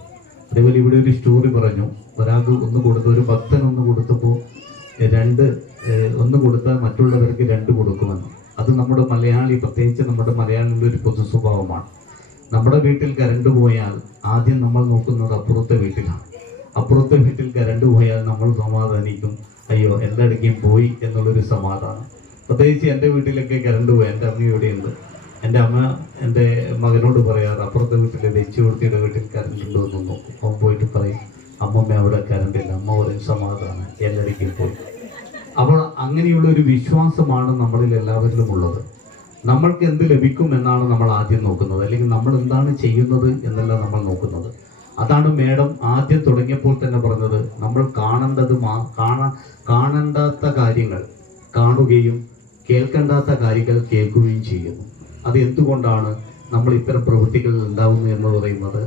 അതേപോലെ ഇവിടെ ഒരു സ്റ്റോറി പറഞ്ഞു, ഒരാൾക്ക് ഒന്ന് കൊടുത്ത, ഒരു ഭക്തൻ ഒന്ന് കൊടുത്തപ്പോൾ ഒന്ന് കൊടുത്താൽ മറ്റുള്ളവർക്ക് 2 കൊടുക്കുമെന്ന്. അത് നമ്മുടെ മലയാളി, പ്രത്യേകിച്ച് നമ്മുടെ മലയാളിയുടെ ഒരു പൊതു സ്വഭാവമാണ്. നമ്മുടെ വീട്ടിൽ കറണ്ട് പോയാൽ ആദ്യം നമ്മൾ നോക്കുന്നത് അപ്പുറത്തെ വീട്ടിലാണ്. അപ്പുറത്തെ വീട്ടിൽ കറണ്ട് പോയാൽ നമ്മൾ സമാധാനിക്കും, അയ്യോ എല്ലായിടയ്ക്കും പോയി എന്നുള്ളൊരു സമാധാനം. പ്രത്യേകിച്ച് എൻ്റെ വീട്ടിലൊക്കെ കറണ്ട് പോയി, എൻ്റെ അമ്മ ഇവിടെയുണ്ട്. എൻ്റെ അമ്മ എൻ്റെ മകനോട് പറയാറ്, അപ്പുറത്തെ വീട്ടിൽ ദച്ചുകൊടുത്തിയുടെ വീട്ടിൽ കറണ്ട് ഉണ്ടോ എന്ന് നോക്കും. അവൻ പോയിട്ട് പറയും, അമ്മമ്മ അവിടെ കറണ്ടില്ല. അമ്മ പറയും സമാധാനം, എല്ലായിടയ്ക്കും പോയി. അപ്പോൾ അങ്ങനെയുള്ള ഒരു വിശ്വാസമാണ് നമ്മളിൽ എല്ലാവരിലും ഉള്ളത്. നമ്മൾക്ക് എന്ത് ലഭിക്കും എന്നാണ് നമ്മൾ ആദ്യം നോക്കുന്നത്, അല്ലെങ്കിൽ നമ്മൾ എന്താണ് ചെയ്യുന്നത് എന്നല്ല നമ്മൾ നോക്കുന്നത്. അതാണ് മേഡം ആദ്യം തുടങ്ങിയപ്പോൾ തന്നെ പറഞ്ഞത്, നമ്മൾ കാണേണ്ടാത്ത കാര്യങ്ങൾ കാണുകയും കേൾക്കേണ്ടാത്ത കാര്യങ്ങൾ കേൾക്കുകയും ചെയ്യുന്നു. അത് എന്തുകൊണ്ടാണ് നമ്മൾ ഇത്തരം പ്രവൃത്തികൾ ഉണ്ടാവുന്നത് എന്ന് പറയുന്നത്,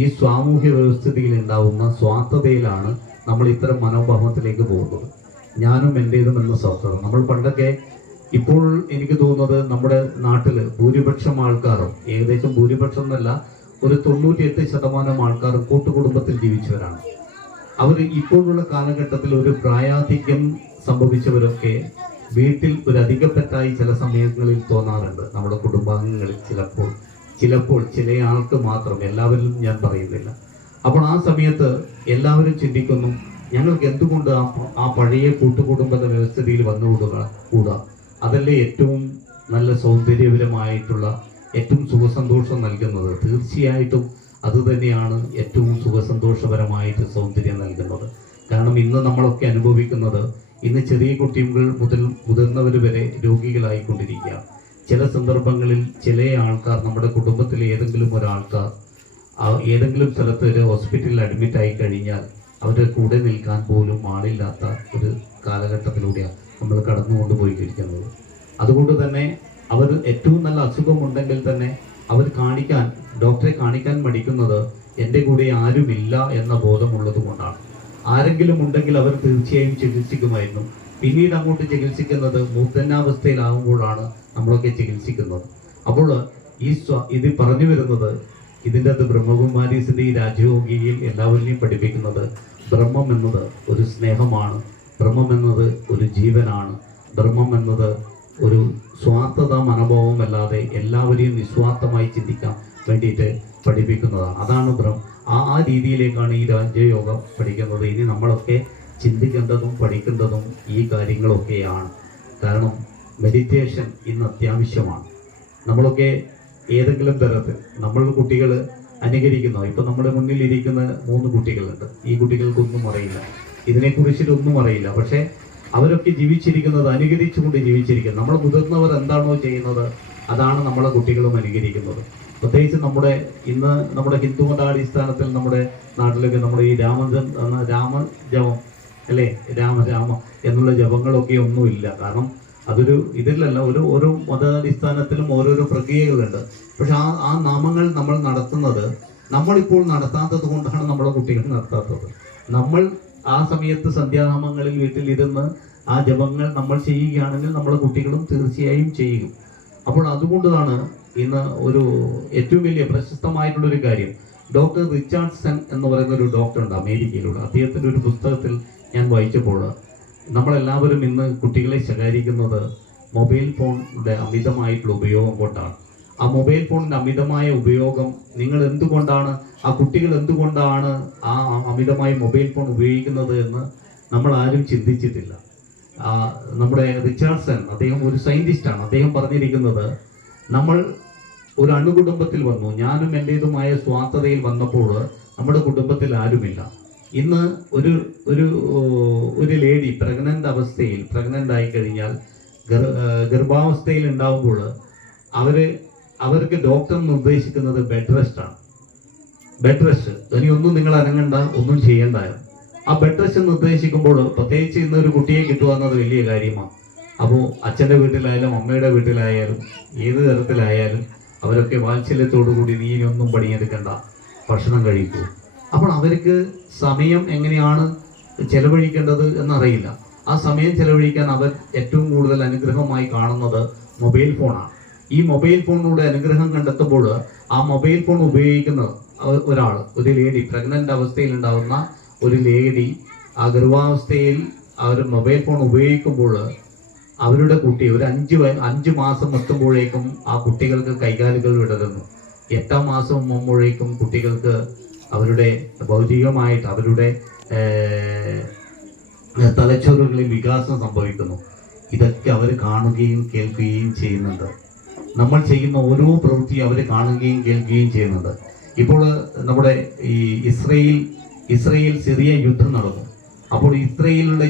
ഈ സാമൂഹ്യ വ്യവസ്ഥിതിയിൽ ഉണ്ടാവുന്ന സ്വാർത്ഥതയിലാണ് നമ്മൾ ഇത്തരം മനോഭാവത്തിലേക്ക് പോകുന്നത്. ഞാനും എൻ്റേതും എന്ന സ്വാർത്ഥത. നമ്മൾ പണ്ടൊക്കെ, ഇപ്പോൾ എനിക്ക് തോന്നുന്നത് നമ്മുടെ നാട്ടിൽ ഭൂരിപക്ഷം ആൾക്കാരും, ഏകദേശം ഭൂരിപക്ഷം എന്നല്ല, ഒരു 98% ആൾക്കാരും കൂട്ടുകുടുംബത്തിൽ ജീവിച്ചവരാണ്. അവർ ഇപ്പോഴുള്ള കാലഘട്ടത്തിൽ ഒരു പ്രായാധിക്യം സംഭവിച്ചവരൊക്കെ വീട്ടിൽ ഒരു അധികപ്പെട്ടായി ചില സമയങ്ങളിൽ തോന്നാറുണ്ട് നമ്മുടെ കുടുംബാംഗങ്ങളിൽ. ചിലപ്പോൾ ചില ആൾക്ക് മാത്രം, എല്ലാവരിലും ഞാൻ പറയുന്നില്ല. അപ്പോൾ ആ സമയത്ത് എല്ലാവരും ചിന്തിക്കുന്നു, ഞങ്ങൾക്ക് എന്തുകൊണ്ട് ആ പഴയ കൂട്ടുകുടുംബ വ്യവസ്ഥിതിയിൽ വന്നുകൂടാ? അതല്ലേ ഏറ്റവും നല്ല സൗന്ദര്യപരമായിട്ടുള്ള, ഏറ്റവും സുഖസന്തോഷം നൽകുന്നത്. തീർച്ചയായിട്ടും അതുതന്നെയാണ് ഏറ്റവും സുഖസന്തോഷപരമായിട്ട് സൗന്ദര്യം നൽകുന്നത്. കാരണം ഇന്ന് നമ്മളൊക്കെ അനുഭവിക്കുന്നത്, ഇന്ന് ചെറിയ കുട്ടികൾ മുതൽ മുതിർന്നവർ വരെ രോഗികളായിക്കൊണ്ടിരിക്കുക. ചില സന്ദർഭങ്ങളിൽ ചില ആൾക്കാർ, നമ്മുടെ കുടുംബത്തിലെ ഏതെങ്കിലും ഒരാൾക്കാർ ഏതെങ്കിലും സ്ഥലത്ത് ഒരു ഹോസ്പിറ്റലിൽ അഡ്മിറ്റ് ആയി കഴിഞ്ഞാൽ അവരുടെ കൂടെ നിൽക്കാൻ പോലും ആളില്ലാത്ത ഒരു കാലഘട്ടത്തിലൂടെയാണ് നമ്മൾ കടന്നുകൊണ്ടുപോയിരിക്കുന്നത്. അതുകൊണ്ട് തന്നെ അവർ ഏറ്റവും നല്ല അസുഖമുണ്ടെങ്കിൽ തന്നെ അവർ ഡോക്ടറെ കാണിക്കാൻ മടിക്കുന്നത് എൻ്റെ കൂടെ ആരുമില്ല എന്ന ബോധമുള്ളത് കൊണ്ടാണ്. ആരെങ്കിലും ഉണ്ടെങ്കിൽ അവർ തീർച്ചയായും ചികിത്സിക്കുമായിരുന്നു. പിന്നീട് അങ്ങോട്ട് ചികിത്സിക്കുന്നത് മൂർധന്യാവസ്ഥയിലാകുമ്പോഴാണ് നമ്മളൊക്കെ ചികിത്സിക്കുന്നത്. അപ്പോൾ ഇത് പറഞ്ഞു വരുന്നത്, ഇതിൻ്റെ അത് ബ്രഹ്മകുമാരീസിന്റെ ഈ രാജയോഗിയിൽ എല്ലാവരെയും പഠിപ്പിക്കുന്നത്, ബ്രഹ്മം എന്നത് ഒരു സ്നേഹമാണ്, ബ്രഹ്മം എന്നത് ഒരു ജീവനാണ്, ബ്രഹ്മം എന്നത് ഒരു സ്വാർത്ഥത മനോഭാവമല്ലാതെ എല്ലാവരെയും നിസ്വാർത്ഥമായി ചിന്തിക്കാൻ വേണ്ടിയിട്ട് പഠിപ്പിക്കുന്നതാണ്. അതാണ് ആ രീതിയിലേക്കാണ് ഈ രാജയോഗം പഠിക്കുന്നത്. ഇനി നമ്മളൊക്കെ ചിന്തിക്കേണ്ടതും പഠിക്കേണ്ടതും ഈ കാര്യങ്ങളൊക്കെയാണ്. കാരണം മെഡിറ്റേഷൻ ഇന്ന് അത്യാവശ്യമാണ്. നമ്മളൊക്കെ ഏതെങ്കിലും തരത്തിൽ നമ്മൾ കുട്ടികൾ അനുകരിക്കുന്നു. ഇപ്പൊ നമ്മുടെ മുന്നിൽ ഇരിക്കുന്ന 3 കുട്ടികളുണ്ട്. ഈ കുട്ടികൾക്കൊന്നും അറിയില്ല, ഇതിനെക്കുറിച്ചിട്ടൊന്നും അറിയില്ല. പക്ഷെ അവരൊക്കെ ജീവിച്ചിരിക്കുന്നത്, അനുകരിച്ചുകൊണ്ട് ജീവിച്ചിരിക്കുന്നത്. നമ്മൾ മുതിർന്നവർ എന്താണോ ചെയ്യുന്നത് അതാണ് നമ്മളെ കുട്ടികളും അനുകരിക്കുന്നത്. പ്രത്യേകിച്ച് ഇന്ന് നമ്മുടെ ഹിന്ദു മതാടിസ്ഥാനത്തിൽ നമ്മുടെ നാട്ടിലൊക്കെ നമ്മുടെ ഈ രാമജപം അല്ലേ, രാമ എന്നുള്ള ജപങ്ങളൊക്കെ ഒന്നുമില്ല. കാരണം ഇതിലല്ല, ഓരോ മതാടിസ്ഥാനത്തിലും ഓരോരോ പ്രക്രിയകളുണ്ട്. പക്ഷെ ആ നാമങ്ങൾ നമ്മൾ നടത്തുന്നത്, നമ്മളിപ്പോൾ നടത്താത്തത് കൊണ്ടാണ് നമ്മുടെ കുട്ടികൾ നടത്താത്തത്. നമ്മൾ ആ സമയത്ത് സന്ധ്യാനാമങ്ങളിൽ വീട്ടിലിരുന്ന് ആ ജപങ്ങൾ നമ്മൾ ചെയ്യുകയാണെങ്കിൽ നമ്മുടെ കുട്ടികളും തീർച്ചയായും ചെയ്യും. അപ്പോൾ അതുകൊണ്ടാണ് ഇന്ന് ഒരു ഏറ്റവും വലിയ പ്രശസ്തമായിട്ടുള്ളൊരു കാര്യം, ഡോക്ടർ റിച്ചാർഡ്സൺ എന്ന് പറയുന്ന ഒരു ഡോക്ടറുണ്ട് അമേരിക്കയിലുള്ള. അദ്ദേഹത്തിൻ്റെ ഒരു പുസ്തകത്തിൽ ഞാൻ വായിച്ചപ്പോൾ നമ്മളെല്ലാവരും ഇന്ന് കുട്ടികളെ ശകാരിക്കുന്നത് മൊബൈൽ ഫോണിൻ്റെ അമിതമായിട്ടുള്ള ഉപയോഗം കൊണ്ടാണ്. ആ മൊബൈൽ ഫോണിൻ്റെ അമിതമായ ഉപയോഗം നിങ്ങൾ എന്തുകൊണ്ടാണ്, ആ കുട്ടികൾ എന്തുകൊണ്ടാണ് ആ അമിതമായി മൊബൈൽ ഫോൺ ഉപയോഗിക്കുന്നത് എന്ന് നമ്മൾ ആരും ചിന്തിച്ചിട്ടില്ല. നമ്മുടെ റിച്ചാർഡ്സൺ, അദ്ദേഹം ഒരു സയന്റിസ്റ്റാണ്. അദ്ദേഹം പറഞ്ഞിരിക്കുന്നത്, നമ്മൾ ഒരു അണുകുടുംബത്തിൽ വന്നു, ഞാനും എൻ്റേതുമായ സ്വാർത്ഥതയിൽ വന്നപ്പോൾ നമ്മുടെ കുടുംബത്തിൽ ആരുമില്ല. ഇന്ന് ഒരു ലേഡി പ്രഗ്നന്റ് ആയി കഴിഞ്ഞാൽ, ഗർഭാവസ്ഥയിൽ ഉണ്ടാവുമ്പോൾ അവർക്ക് ഡോക്ടർ നിർദ്ദേശിക്കുന്നത് ബെഡ് റെസ്റ്റ് ആണ്. ബെഡ് റെസ്റ്റ്, ഇനിയൊന്നും നിങ്ങൾ അനങ്ങണ്ട, ഒന്നും ചെയ്യണ്ടായിരുന്നു. ആ ബെഡ് റെസ്റ്റ് നിർദ്ദേശിക്കുമ്പോൾ, പ്രത്യേകിച്ച് ഇന്ന് ഒരു കുട്ടിയെ കിട്ടുക എന്നത് വലിയ കാര്യമാണ്. അപ്പോൾ അച്ഛൻ്റെ വീട്ടിലായാലും അമ്മയുടെ വീട്ടിലായാലും ഏത് തരത്തിലായാലും അവരൊക്കെ വാത്സല്യത്തോടുകൂടി നീ ഇനിയൊന്നും പണിയെടുക്കണ്ട, ഭക്ഷണം കഴിക്കൂ. അപ്പോൾ അവർക്ക് സമയം എങ്ങനെയാണ് ചെലവഴിക്കേണ്ടത് എന്നറിയില്ല. ആ സമയം ചെലവഴിക്കാൻ അവർ ഏറ്റവും കൂടുതൽ അനുഗ്രഹമായി കാണുന്നത് മൊബൈൽ ഫോണാണ്. ഈ മൊബൈൽ ഫോണിലൂടെ അനുഗ്രഹം കണ്ടെത്തുമ്പോൾ ആ മൊബൈൽ ഫോൺ ഉപയോഗിക്കുന്ന ഒരു ലേഡി, പ്രഗ്നന്റ് അവസ്ഥയിൽ ഉണ്ടാകുന്ന ഒരു ലേഡി, ആ ഗർഭാവസ്ഥയിൽ അവർ മൊബൈൽ ഫോൺ ഉപയോഗിക്കുമ്പോൾ അവരുടെ കുട്ടി ഒരു 5 മാസം എത്തുമ്പോഴേക്കും ആ കുട്ടികൾക്ക് കൈകാലുകൾ വിടരുന്നു. 8ാം മാസം മുമ്പോഴേക്കും കുട്ടികൾക്ക് അവരുടെ ഭൗതികമായിട്ട് അവരുടെ തലച്ചോറുകളിൽ വികാസം സംഭവിക്കുന്നു. ഇതൊക്കെ അവർ കാണുകയും കേൾക്കുകയും ചെയ്യുന്നുണ്ട്. നമ്മൾ ചെയ്യുന്ന ഓരോ പ്രവൃത്തിയും അവർ കാണുകയും കേൾക്കുകയും ചെയ്യുന്നുണ്ട്. ഇപ്പോൾ നമ്മുടെ ഈ ഇസ്രയേൽ സിറിയ യുദ്ധം നടന്നു. അപ്പോൾ ഇസ്രയേലിലെ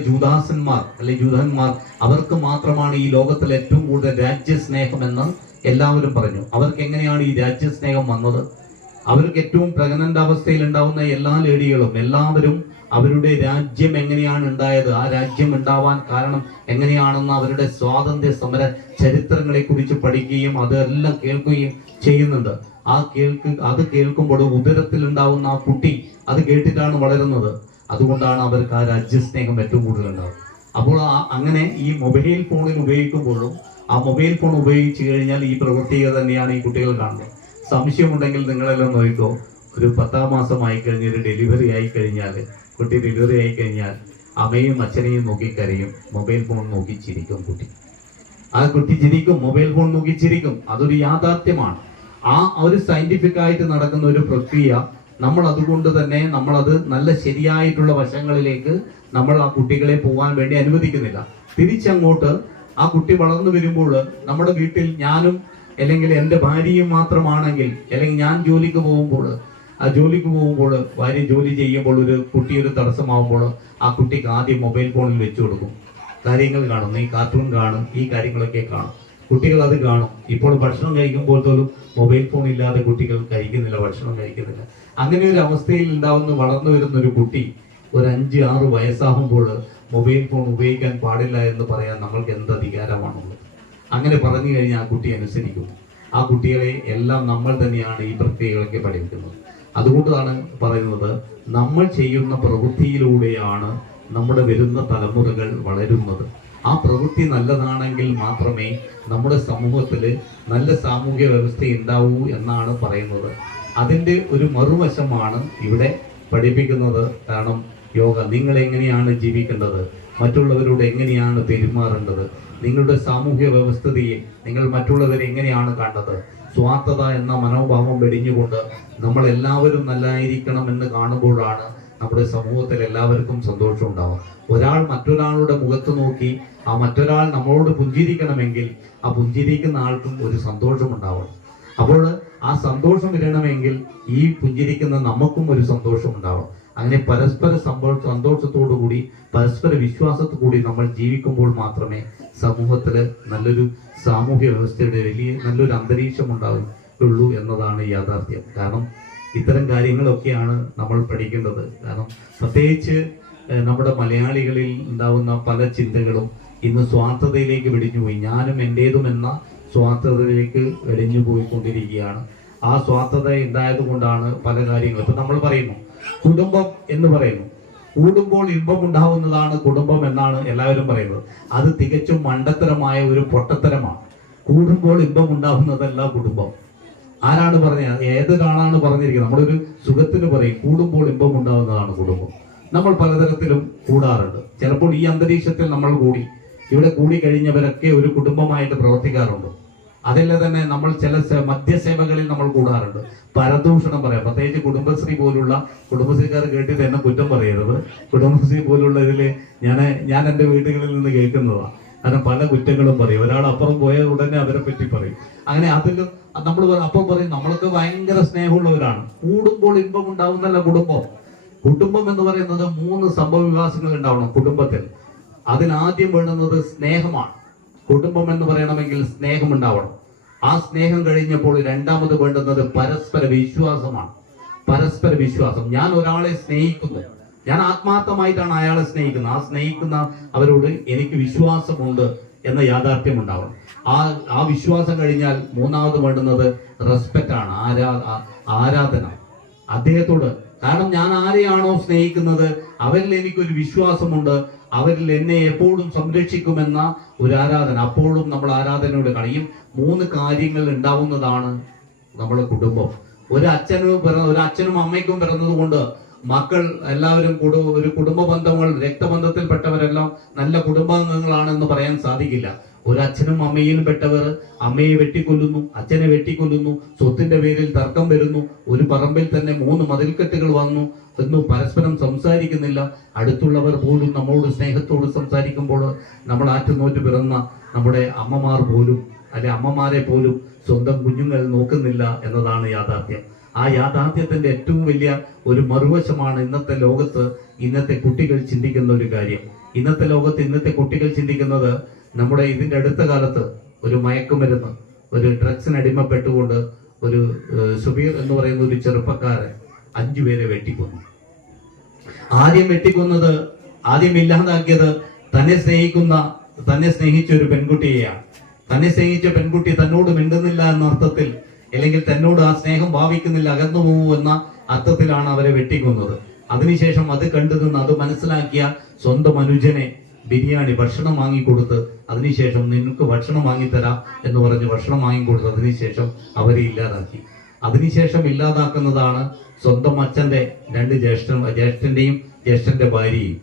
ജൂതന്മാർ അവർക്ക് മാത്രമാണ് ഈ ലോകത്തിൽ ഏറ്റവും കൂടുതൽ രാജ്യസ്നേഹമെന്ന് എല്ലാവരും പറഞ്ഞു. അവർക്ക് എങ്ങനെയാണ് ഈ രാജ്യസ്നേഹം വന്നത്? അവർക്ക് ഏറ്റവും പ്രഗ്നന്റ് അവസ്ഥയിൽ ഉണ്ടാവുന്ന എല്ലാ ലേഡികളും എല്ലാവരും അവരുടെ രാജ്യം എങ്ങനെയാണ് ഉണ്ടായത്, ആ രാജ്യം ഉണ്ടാവാൻ കാരണം എങ്ങനെയാണെന്ന് അവരുടെ സ്വാതന്ത്ര്യ സമര ചരിത്രങ്ങളെ കുറിച്ച് പഠിക്കുകയും അതെല്ലാം കേൾക്കുകയും ചെയ്യുന്നുണ്ട്. അത് കേൾക്കുമ്പോൾ ഉദരത്തിൽ ഉണ്ടാവുന്ന ആ കുട്ടി അത് കേട്ടിട്ടാണ് വളരുന്നത്. അതുകൊണ്ടാണ് അവർക്ക് ആ രാജ്യസ്നേഹം ഏറ്റവും കൂടുതൽ ഉണ്ടാവുക. അപ്പോൾ അങ്ങനെ ഈ മൊബൈൽ ഫോണിൽ ഉപയോഗിക്കുമ്പോഴും ആ മൊബൈൽ ഫോൺ ഉപയോഗിച്ച് കഴിഞ്ഞാൽ ഈ പ്രവൃത്തികൾ തന്നെയാണ് ഈ കുട്ടികൾ കാണുന്നത്. സംശയമുണ്ടെങ്കിൽ നിങ്ങളെല്ലാം നോക്കിക്കോ, ഒരു 10ാം മാസമായി കഴിഞ്ഞ് ഒരു ഡെലിവറി ആയി കഴിഞ്ഞാൽ, കുട്ടി ഡെലിവറി ആയി കഴിഞ്ഞാൽ അമ്മയും അച്ഛനെയും നോക്കി കരയും, മൊബൈൽ ഫോൺ നോക്കി ചിരിക്കും കുട്ടി. ആ കുട്ടി ചിരിക്കും, മൊബൈൽ ഫോൺ നോക്കി ചിരിക്കും. അതൊരു യാഥാർത്ഥ്യമാണ്. ആ ഒരു സയന്റിഫിക് ആയിട്ട് നടക്കുന്ന ഒരു പ്രക്രിയ. നമ്മൾ അതുകൊണ്ട് തന്നെ നമ്മളത് നല്ല ശരിയായിട്ടുള്ള വശങ്ങളിലേക്ക് നമ്മൾ ആ കുട്ടികളെ പോകാൻ വേണ്ടി അനുവദിക്കുന്നില്ല. തിരിച്ചങ്ങോട്ട് ആ കുട്ടി വളർന്നു വരുമ്പോൾ നമ്മുടെ വീട്ടിൽ ഞാനും അല്ലെങ്കിൽ എൻ്റെ ഭാര്യയും മാത്രമാണെങ്കിൽ, അല്ലെങ്കിൽ ഞാൻ ജോലിക്ക് പോകുമ്പോൾ ഭാര്യ ജോലി ചെയ്യുമ്പോൾ ഒരു കുട്ടി ഒരു തടസ്സമാവുമ്പോൾ ആ കുട്ടിക്ക് ആദ്യം മൊബൈൽ ഫോണിൽ വെച്ചു കൊടുക്കും. കാര്യങ്ങൾ കാണും, ഈ കാർട്ടൂൺ കാണും, ഈ കാര്യങ്ങളൊക്കെ കാണും. കുട്ടികൾ അത് കാണും. ഇപ്പോൾ ഭക്ഷണം കഴിക്കുമ്പോൾ പോലും മൊബൈൽ ഫോൺ ഇല്ലാതെ കുട്ടികൾ കഴിക്കുന്നില്ല, ഭക്ഷണം കഴിക്കുന്നില്ല. അങ്ങനെ ഒരു അവസ്ഥയിൽ വളർന്നു വരുന്ന ഒരു കുട്ടി ഒരു 5-6 വയസ്സാകുമ്പോൾ മൊബൈൽ ഫോൺ ഉപയോഗിക്കാൻ പാടില്ല എന്ന് പറയാൻ നമ്മൾക്ക് എന്ത് അധികാരമാണുള്ളത്? അങ്ങനെ പറഞ്ഞു കഴിഞ്ഞാൽ ആ കുട്ടി അനുസരിക്കും. ആ കുട്ടികളെ എല്ലാം നമ്മൾ തന്നെയാണ് ഈ പ്രക്രിയകളൊക്കെ പഠിപ്പിക്കുന്നത്. അതുകൊണ്ടാണ് പറയുന്നത്, നമ്മൾ ചെയ്യുന്ന പ്രവൃത്തിയിലൂടെയാണ് നമ്മുടെ വരുന്ന തലമുറകൾ വളരുന്നത്. ആ പ്രവൃത്തി നല്ലതാണെങ്കിൽ മാത്രമേ നമ്മുടെ സമൂഹത്തിൽ നല്ല സാമൂഹ്യ വ്യവസ്ഥ ഉണ്ടാവൂ എന്നാണ് പറയുന്നത്. അതിൻ്റെ ഒരു മറുവശമാണ് ഇവിടെ പഠിപ്പിക്കുന്നത്. കാരണം യോഗ, നിങ്ങൾ എങ്ങനെയാണ് ജീവിക്കേണ്ടത്, മറ്റുള്ളവരോട് എങ്ങനെയാണ് പെരുമാറേണ്ടത്, നിങ്ങളുടെ സാമൂഹ്യ വ്യവസ്ഥതയെ നിങ്ങൾ മറ്റുള്ളവരെ എങ്ങനെയാണ് കണ്ടത്, സ്വാർത്ഥത എന്ന മനോഭാവം വെടിഞ്ഞുകൊണ്ട് നമ്മൾ എല്ലാവരും നല്ലതായിരിക്കണം എന്ന് കാണുമ്പോഴാണ് നമ്മുടെ സമൂഹത്തിൽ എല്ലാവർക്കും സന്തോഷം ഉണ്ടാവും. ഒരാൾ മറ്റൊരാളുടെ മുഖത്ത് നോക്കി ആ മറ്റൊരാൾ നമ്മളോട് പുഞ്ചിരിക്കണമെങ്കിൽ ആ പുഞ്ചിരിക്കുന്ന ആൾക്കും ഒരു സന്തോഷം ഉണ്ടാവണം. അപ്പോൾ ആ സന്തോഷം വരണമെങ്കിൽ ഈ പുഞ്ചിരിക്കുന്ന നമുക്കും ഒരു സന്തോഷം ഉണ്ടാവണം. അങ്ങനെ പരസ്പര സന്തോഷത്തോടു കൂടി പരസ്പര വിശ്വാസത്തോടു കൂടി നമ്മൾ ജീവിക്കുമ്പോൾ മാത്രമേ സമൂഹത്തിൽ നല്ലൊരു സാമൂഹ്യ വ്യവസ്ഥയുടെ നല്ലൊരു അന്തരീക്ഷം ഉണ്ടാവുകയുള്ളൂ എന്നതാണ് യാഥാർത്ഥ്യം. കാരണം ഇത്തരം കാര്യങ്ങളൊക്കെയാണ് നമ്മൾ പഠിക്കേണ്ടത്. കാരണം പ്രത്യേകിച്ച് നമ്മുടെ മലയാളികളിൽ ഉണ്ടാവുന്ന പല ചിന്തകളും ഇന്ന് സ്വാർത്ഥതയിലേക്ക് വെടിഞ്ഞുപോയി. ഞാനും എൻ്റേതും എന്ന സ്വാർത്ഥതയിലേക്ക് വെടിഞ്ഞു പോയിക്കൊണ്ടിരിക്കുകയാണ്. ആ സ്വാർത്ഥത ഉണ്ടായത് കൊണ്ടാണ് പല കാര്യങ്ങളും. ഇപ്പം നമ്മൾ പറയുന്നു കുടുംബം എന്ന് പറയുന്നു. കൂടുമ്പോൾ ഇമ്പം ഉണ്ടാവുന്നതാണ് കുടുംബം എന്നാണ് എല്ലാവരും പറയുന്നത്. അത് തികച്ചും മണ്ടത്തരമായ ഒരു പൊട്ടത്തരമാണ്. കൂടുമ്പോൾ ഇമ്പം ഉണ്ടാവുന്നതല്ല കുടുംബം. ആരാണ് പറഞ്ഞത്? ഏതൊരാളാണ് പറഞ്ഞിരിക്കുന്നത്? നമ്മളൊരു സുഖത്തിന് പറയും കൂടുമ്പോൾ ഇമ്പം ഉണ്ടാവുന്നതാണ് കുടുംബം. നമ്മൾ പലതരത്തിലും കൂടാറുണ്ട്. ചിലപ്പോൾ ഈ അന്തരീക്ഷത്തിൽ നമ്മൾ കൂടി ഇവിടെ കൂടി കഴിഞ്ഞവരൊക്കെ ഒരു കുടുംബമായിട്ട് പ്രവർത്തിക്കാറുണ്ട്. അതിൽ തന്നെ നമ്മൾ ചില മദ്യസേവകളിൽ നമ്മൾ കൂടാറുണ്ട്. പരദൂഷണം പറയാം. പ്രത്യേകിച്ച് കുടുംബശ്രീ പോലുള്ള, കുടുംബശ്രീക്കാർ കേട്ടിട്ട് എന്നെ കുറ്റം പറയരുത്, കുടുംബശ്രീ പോലുള്ള ഇതില് ഞാൻ എൻ്റെ വീടുകളിൽ നിന്ന് കേൾക്കുന്നതാണ്. കാരണം പല കുറ്റങ്ങളും പറയും. ഒരാൾ അപ്പുറം പോയ ഉടനെ അവരെ പറ്റി പറയും. അങ്ങനെ അതിൽ നമ്മൾ അപ്പം പറയും നമ്മളൊക്കെ ഭയങ്കര സ്നേഹമുള്ളവരാണ്. കൂടുമ്പോൾ ഇമ്പം ഉണ്ടാവുന്നല്ല കുടുംബം. കുടുംബം എന്ന് പറയുന്നത് 3 സംഭവ വികാസങ്ങൾ ഉണ്ടാവണം കുടുംബത്തിൽ. അതിനാദ്യം വേണ്ടുന്നത് സ്നേഹമാണ്. കുടുംബം എന്ന് പറയണമെങ്കിൽ സ്നേഹം ഉണ്ടാവണം. ആ സ്നേഹം കഴിഞ്ഞപ്പോൾ രണ്ടാമത് വേണ്ടുന്നത് പരസ്പര വിശ്വാസമാണ്. പരസ്പര വിശ്വാസം. ഞാൻ ഒരാളെ സ്നേഹിക്കുന്നു, ഞാൻ ആത്മാർത്ഥമായിട്ടാണ് അയാളെ സ്നേഹിക്കുന്നത്. ആ സ്നേഹിക്കുന്ന അവരോട് എനിക്ക് വിശ്വാസമുണ്ട് എന്ന യാഥാർത്ഥ്യം ഉണ്ടാവണം. ആ വിശ്വാസം കഴിഞ്ഞാൽ മൂന്നാമത് വേണ്ടുന്നത് റെസ്പെക്റ്റ് ആണ്, ആരാധന അദ്ദേഹത്തോട്. കാരണം ഞാൻ ആരെയാണോ സ്നേഹിക്കുന്നത് അവരിൽ എനിക്കൊരു വിശ്വാസമുണ്ട്, അവരിൽ എന്നെ എപ്പോഴും സംരക്ഷിക്കുമെന്ന ഒരു ആരാധന. അപ്പോഴും നമ്മൾ ആരാധനയോട് കഴിയും. 3 കാര്യങ്ങൾ ഉണ്ടാവുന്നതാണ് നമ്മുടെ കുടുംബം. ഒരു അച്ഛനും അമ്മയ്ക്കും പിറന്നത് കൊണ്ട് മക്കൾ എല്ലാവരും ഒരു കുടുംബ ബന്ധങ്ങൾ, രക്തബന്ധത്തിൽപ്പെട്ടവരെല്ലാം നല്ല കുടുംബാംഗങ്ങളാണെന്ന് പറയാൻ സാധിക്കില്ല. ഒരു അച്ഛനും അമ്മയിലും പെട്ടവർ അമ്മയെ വെട്ടിക്കൊല്ലുന്നു, അച്ഛനെ വെട്ടിക്കൊല്ലുന്നു, സ്വത്തിന്റെ പേരിൽ തർക്കം വരുന്നു, ഒരു പറമ്പിൽ തന്നെ 3 മതിൽക്കെട്ടുകൾ വന്നു എന്ന് പരസ്പരം സംസാരിക്കുന്നില്ല. അടുത്തുള്ളവർ പോലും നമ്മളോട് സ്നേഹത്തോട് സംസാരിക്കുമ്പോൾ നമ്മൾ ആറ്റുനോറ്റ് പിറന്ന നമ്മുടെ അമ്മമാർ പോലും അമ്മമാരെ പോലും സ്വന്തം കുഞ്ഞുങ്ങൾ നോക്കുന്നില്ല എന്നതാണ് യാഥാർത്ഥ്യം. ആ യാഥാർത്ഥ്യത്തിന്റെ ഏറ്റവും വലിയ ഒരു മറുവശമാണ് ഇന്നത്തെ ലോകത്ത് ഇന്നത്തെ കുട്ടികൾ ചിന്തിക്കുന്ന ഒരു കാര്യം. ഇന്നത്തെ ലോകത്ത് ഇന്നത്തെ കുട്ടികൾ ചിന്തിക്കുന്നത് നമ്മുടെ ഇതിന്റെ അടുത്ത കാലത്ത് ഒരു മയക്കുമരുന്ന്, ഒരു ഡ്രഗ്സിന് അടിമപ്പെട്ടുകൊണ്ട് ഒരു സുബീർ എന്ന് പറയുന്ന ഒരു ചെറുപ്പക്കാരൻ 5 പേരെ വെട്ടിക്കൊന്നു. ആദ്യം ഇല്ലാതാക്കിയത് തന്നെ സ്നേഹിച്ച ഒരു പെൺകുട്ടിയെയാണ്. തന്നെ സ്നേഹിച്ച പെൺകുട്ടി തന്നോട് മിണ്ടുന്നില്ല എന്ന അർത്ഥത്തിൽ, അല്ലെങ്കിൽ തന്നോട് ആ സ്നേഹം ഭാവിക്കുന്നില്ല, അകന്നു പോകും എന്ന അർത്ഥത്തിലാണ് അവരെ വെട്ടിക്കൊന്നത്. അതിനുശേഷം അത് കണ്ടുനിന്ന് അത് മനസ്സിലാക്കിയ സ്വന്തം അനുജനെ ബിരിയാണി ഭക്ഷണം വാങ്ങിക്കൊടുത്ത്, അതിനുശേഷം നിനക്ക് ഭക്ഷണം വാങ്ങിത്തരാം എന്ന് പറഞ്ഞ് ഭക്ഷണം വാങ്ങിക്കൊടുത്ത് അതിനുശേഷം അവരെ ഇല്ലാതാക്കി. അതിനുശേഷം ഇല്ലാതാക്കുന്നതാണ് സ്വന്തം അച്ഛന്റെ 2 ജ്യേഷ്ഠന്റെയും ജ്യേഷ്ഠന്റെ ഭാര്യയും.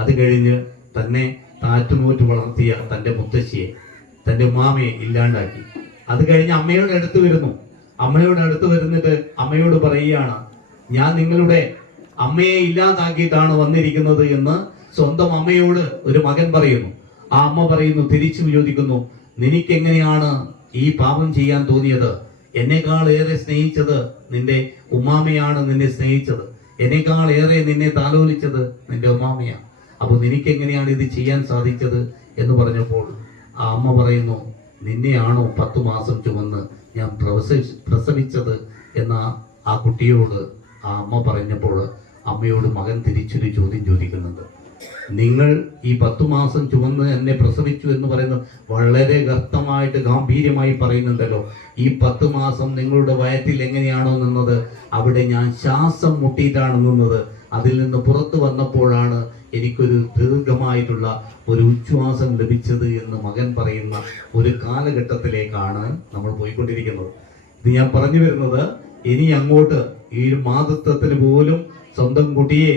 അത് കഴിഞ്ഞ് തന്നെ താറ്റുനോറ്റ് വളർത്തിയ തന്റെ മുത്തശ്ശിയെ, തന്റെ ഉമ്മാമയെ ഇല്ലാണ്ടാക്കി. അത് കഴിഞ്ഞ് അമ്മയോട് അടുത്ത് വരുന്നിട്ട് അമ്മയോട് പറയുകയാണ്, ഞാൻ നിങ്ങളുടെ അമ്മയെ ഇല്ലാതാക്കിയിട്ടാണ് വന്നിരിക്കുന്നത് എന്ന് സ്വന്തം അമ്മയോട് ഒരു മകൻ പറയുന്നു. ആ അമ്മ പറയുന്നു, തിരിച്ചു ചോദിക്കുന്നു, നിനക്കെങ്ങനെയാണ് ഈ പാപം ചെയ്യാൻ തോന്നിയത്? എന്നേക്കാൾ ഏറെ സ്നേഹിച്ചത് നിന്റെ ഉമ്മാമയാണ്. നിന്നെ സ്നേഹിച്ചത് എന്നേക്കാൾ ഏറെ നിന്നെ താലോലിച്ചത് നിന്റെ ഉമ്മാമയാണ്. അപ്പൊ നിനക്കെങ്ങനെയാണ് ഇത് ചെയ്യാൻ സാധിച്ചത് എന്ന് പറഞ്ഞപ്പോൾ ആ അമ്മ പറയുന്നു, നിന്നെയാണോ 10 മാസം ചുമന്ന് ഞാൻ പ്രസവിച്ചത് എന്ന ആ കുട്ടിയോട് ആ അമ്മ പറഞ്ഞപ്പോൾ അമ്മയോട് മകൻ തിരിച്ചൊരു ചോദ്യം ചോദിക്കുന്നുണ്ട്. നിങ്ങൾ ഈ 10 മാസം ചുമന്ന് എന്നെ പ്രസവിച്ചു എന്ന് പറയുന്നത് വളരെ വ്യക്തമായിട്ട് ഗാംഭീര്യമായി പറയുന്നുണ്ടല്ലോ. ഈ 10 മാസം നിങ്ങളുടെ വയറ്റിൽ എങ്ങനെയാണോ നിന്നത്, അവിടെ ഞാൻ ശ്വാസം മുട്ടിയിട്ടാണ് നിന്നത്. അതിൽ നിന്ന് പുറത്തു വന്നപ്പോഴാണ് എനിക്കൊരു ദീർഘമായിട്ടുള്ള ഒരു ഉച്ഛ്വാസം ലഭിച്ചത് എന്ന് മകൻ പറയുന്ന ഒരു കാലഘട്ടത്തിലേക്കാണ് നമ്മൾ പോയിക്കൊണ്ടിരിക്കുന്നത്. ഇത് ഞാൻ പറഞ്ഞു വരുന്നത്, ഇനി അങ്ങോട്ട് ഈ ഒരു മാതൃത്വത്തിന് പോലും സ്വന്തം കുട്ടിയെ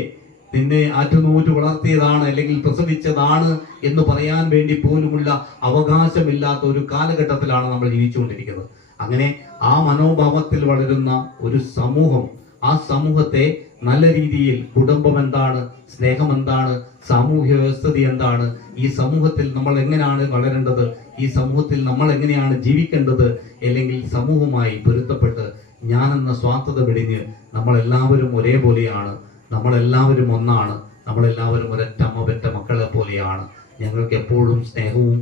നിന്നെ ആറ്റുനൂറ്റ് വളർത്തിയതാണ് അല്ലെങ്കിൽ പ്രസവിച്ചതാണ് എന്ന് പറയാൻ വേണ്ടി പോലുമുള്ള അവകാശമില്ലാത്ത ഒരു കാലഘട്ടത്തിലാണ് നമ്മൾ ജീവിച്ചുകൊണ്ടിരിക്കുന്നത്. അങ്ങനെ ആ മനോഭാവത്തിൽ വളരുന്ന ഒരു സമൂഹം, ആ സമൂഹത്തെ നല്ല രീതിയിൽ കുടുംബം എന്താണ്, സ്നേഹം എന്താണ്, സാമൂഹ്യ വ്യവസ്ഥിതി എന്താണ്, ഈ സമൂഹത്തിൽ നമ്മൾ എങ്ങനെയാണ് വളരേണ്ടത്, ഈ സമൂഹത്തിൽ നമ്മൾ എങ്ങനെയാണ് ജീവിക്കേണ്ടത്, അല്ലെങ്കിൽ സമൂഹവുമായി പൊരുത്തപ്പെട്ട് ഞാനെന്ന സ്വാർത്ഥത വെടിഞ്ഞ് നമ്മളെല്ലാവരും ഒരേപോലെയാണ്, നമ്മളെല്ലാവരും ഒന്നാണ്, നമ്മളെല്ലാവരും ഒരൊറ്റ അമ്മ പെറ്റ മക്കളെ പോലെയാണ്, ഞങ്ങൾക്ക് എപ്പോഴും സ്നേഹവും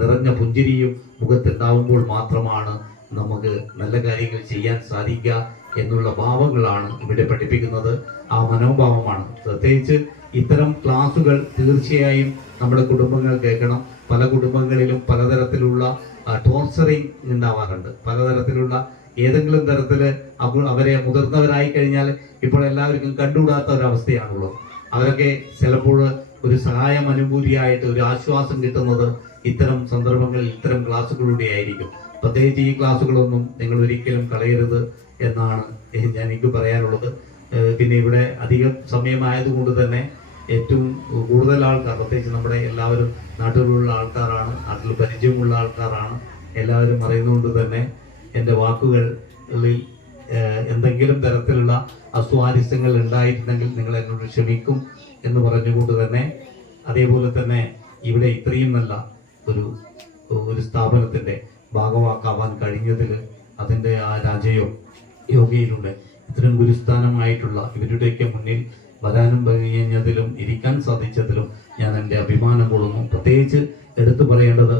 നിറഞ്ഞ പുഞ്ചിരിയും മുഖത്തുണ്ടാവുമ്പോൾ മാത്രമാണ് നമുക്ക് നല്ല കാര്യങ്ങൾ ചെയ്യാൻ സാധിക്കുക എന്നുള്ള ഭാവങ്ങളാണ് ഇവിടെ പഠിപ്പിക്കുന്നത്. ആ മനോഭാവമാണ്. പ്രത്യേകിച്ച് ഇത്തരം ക്ലാസുകൾ തീർച്ചയായും നമ്മുടെ കുടുംബങ്ങൾ കേൾക്കണം. പല കുടുംബങ്ങളിലും പലതരത്തിലുള്ള ടോർച്ചറിങ് ഉണ്ടാവാറുണ്ട്. പലതരത്തിലുള്ള ഏതെങ്കിലും തരത്തില് അവരെ മുതിർന്നവരായി കഴിഞ്ഞാൽ ഇപ്പോൾ എല്ലാവർക്കും കണ്ടുകൂടാത്ത ഒരവസ്ഥയാണുള്ളത്. അവരൊക്കെ ചിലപ്പോൾ ഒരു സഹായം അനുഭൂതിയായിട്ട് ഒരു ആശ്വാസം കിട്ടുന്നത് ഇത്തരം സന്ദർഭങ്ങളിൽ ഇത്തരം ക്ലാസ്സുകളിലൂടെ ആയിരിക്കും. പ്രത്യേകിച്ച് ഈ ക്ലാസ്സുകളൊന്നും നിങ്ങൾ ഒരിക്കലും കളയരുത് എന്നാണ് എനിക്ക് പറയാനുള്ളത്. പിന്നെ ഇവിടെ അധികം സമയമായതുകൊണ്ട് തന്നെ ഏറ്റവും കൂടുതൽ ആൾക്കാർ, പ്രത്യേകിച്ച് നമ്മുടെ എല്ലാവരും നാട്ടിലുള്ള ആൾക്കാരാണ്, നാട്ടിൽ പരിചയമുള്ള ആൾക്കാരാണ്, എല്ലാവരും അറിയുന്നതുകൊണ്ട് തന്നെ എൻ്റെ വാക്കുകളിൽ എന്തെങ്കിലും തരത്തിലുള്ള അസ്വാരസ്യങ്ങൾ ഉണ്ടായിരുന്നെങ്കിൽ നിങ്ങൾ എന്നോട് ക്ഷമിക്കും എന്ന് പറഞ്ഞുകൊണ്ട് തന്നെ, അതേപോലെ തന്നെ ഇവിടെ ഇത്രയും നല്ല ഒരു സ്ഥാപനത്തിന്റെ ഭാഗവാക്കാവാൻ കഴിഞ്ഞതിൽ അതിൻ്റെ ആ യോഗയിലൂടെ ഇത്തരം ഗുരുസ്ഥാനമായിട്ടുള്ള ഇവരുടെയൊക്കെ മുന്നിൽ വരാനും കഴിഞ്ഞതിലും ഇരിക്കാൻ സാധിച്ചതിലും ഞാൻ എൻ്റെ അഭിമാനം കൊള്ളുന്നു. പ്രത്യേകിച്ച് എടുത്തു പറയേണ്ടത്,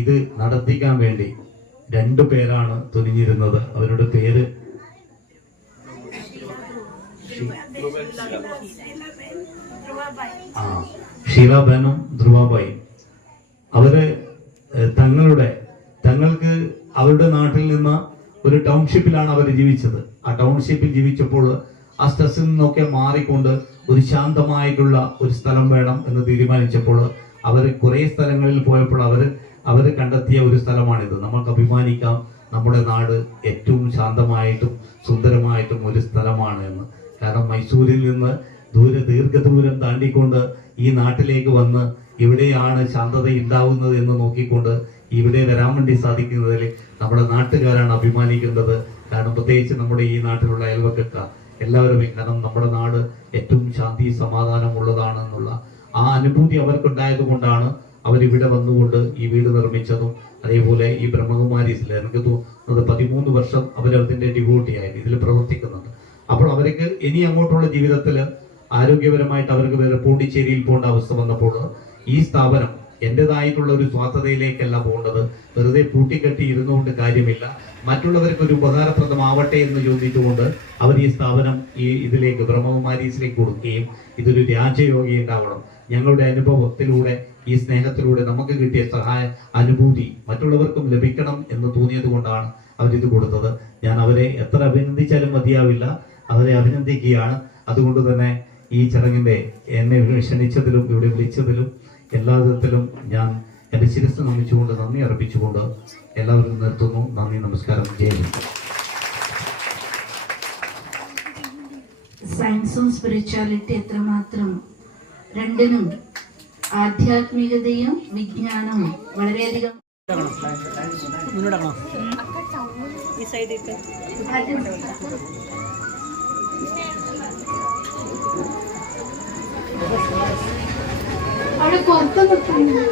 ഇത് നടത്തിക്കാൻ വേണ്ടി 2 പേരാണ് തുനിഞ്ഞിരുന്നത്. അവരുടെ പേര് ഷീലാബാനും ധ്രുവാബായും. അവര് തങ്ങൾക്ക് അവരുടെ നാട്ടിൽ നിന്ന് ഒരു ടൗൺഷിപ്പിലാണ് അവർ ജീവിച്ചത്. ആ ടൗൺഷിപ്പിൽ ജീവിച്ചപ്പോൾ ആ സ്ട്രെസ്സിൽ നിന്നൊക്കെ മാറിക്കൊണ്ട് ഒരു ശാന്തമായിട്ടുള്ള ഒരു സ്ഥലം വേണം എന്ന് തീരുമാനിച്ചപ്പോൾ അവർ കുറെ സ്ഥലങ്ങളിൽ പോയപ്പോൾ അവർ കണ്ടെത്തിയ ഒരു സ്ഥലമാണിത്. നമ്മൾക്ക് അഭിമാനിക്കാം, നമ്മുടെ നാട് ഏറ്റവും ശാന്തമായിട്ടും സുന്ദരമായിട്ടും ഒരു സ്ഥലമാണ് എന്ന്. കാരണം മൈസൂരിൽ നിന്ന് ദീർഘദൂരം താണ്ടിക്കൊണ്ട് ഈ നാട്ടിലേക്ക് വന്ന് ഇവിടെയാണ് ശാന്തത ഉണ്ടാവുന്നത് എന്ന് നോക്കിക്കൊണ്ട് ഇവിടെ വരാൻ വേണ്ടി സാധിക്കുന്നതിൽ നമ്മുടെ നാട്ടുകാരാണ് അഭിമാനിക്കേണ്ടത്. കാരണം പ്രത്യേകിച്ച് നമ്മുടെ ഈ നാട്ടിലുള്ള അയൽവക്കക്കാർ എല്ലാവരും, കാരണം നമ്മുടെ നാട് ഏറ്റവും ശാന്തി സമാധാനമുള്ളതാണ് എന്നുള്ള ആ അനുഭൂതി അവർക്കുണ്ടായത് കൊണ്ടാണ് അവരിവിടെ വന്നുകൊണ്ട് ഈ വീട് നിർമ്മിച്ചതും. അതേപോലെ ഈ ബ്രഹ്മകുമാരീസിൽ എനിക്ക് തോന്നുന്നത് 13 വർഷം അവരതിന്റെ ഡിവോട്ടിയായിട്ട് ഇതിൽ പ്രവർത്തിക്കുന്നുണ്ട്. അപ്പോൾ അവർക്ക് ഇനി അങ്ങോട്ടുള്ള ജീവിതത്തിൽ ആരോഗ്യപരമായിട്ട് അവർക്ക് വേറെ പോണ്ടിച്ചേരിയിൽ പോകേണ്ട അവസ്ഥ വന്നപ്പോൾ ഈ സ്ഥാപനം എന്റേതായിട്ടുള്ള ഒരു സ്വാർത്ഥതയിലേക്കല്ല പോകേണ്ടത്. വെറുതെ പൂട്ടിക്കെട്ടി ഇരുന്നുകൊണ്ട് കാര്യമില്ല, മറ്റുള്ളവർക്ക് ഒരു ഉപകാരപ്രദമാവട്ടെ എന്ന് ചോദിച്ചുകൊണ്ട് അവർ ഈ സ്ഥാപനം ഇതിലേക്ക് ബ്രഹ്മകുമാരീസിലേക്ക് കൊടുക്കുകയും ഇതൊരു രാജയോഗി ഉണ്ടാവണം. ഞങ്ങളുടെ അനുഭവത്തിലൂടെ ഈ സ്നേഹത്തിലൂടെ നമുക്ക് കിട്ടിയ അനുഭൂതി മറ്റുള്ളവർക്കും ലഭിക്കണം എന്ന് തോന്നിയത് കൊണ്ടാണ് അവരിത് കൊടുത്തത്. ഞാൻ അവരെ എത്ര അഭിനന്ദിച്ചാലും മതിയാവില്ല, അവരെ അഭിനന്ദിക്കുകയാണ്. അതുകൊണ്ട് തന്നെ ഈ ചടങ്ങിന്റെ എന്നെ ക്ഷണിച്ചതിലും ഇവിടെ വിളിച്ചതിലും എല്ലാ വിധത്തിലും ഞാൻ എൻ്റെ ശിരസ് നമിച്ചുകൊണ്ട് നന്ദി അർപ്പിച്ചുകൊണ്ട് എല്ലാവരും നിർത്തുന്നു. നന്ദി, നമസ്കാരം, ജയ് ഹിന്ദ്. സയൻസും സ്പിരിച്വാലിറ്റി എത്രമാത്രം രണ്ടിനും ആധ്യാത്മികതയും വിജ്ഞാനവും വളരെയധികം അവിടെ പുറത്ത് നിൽക്കുന്നു.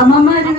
അമ്മമാരും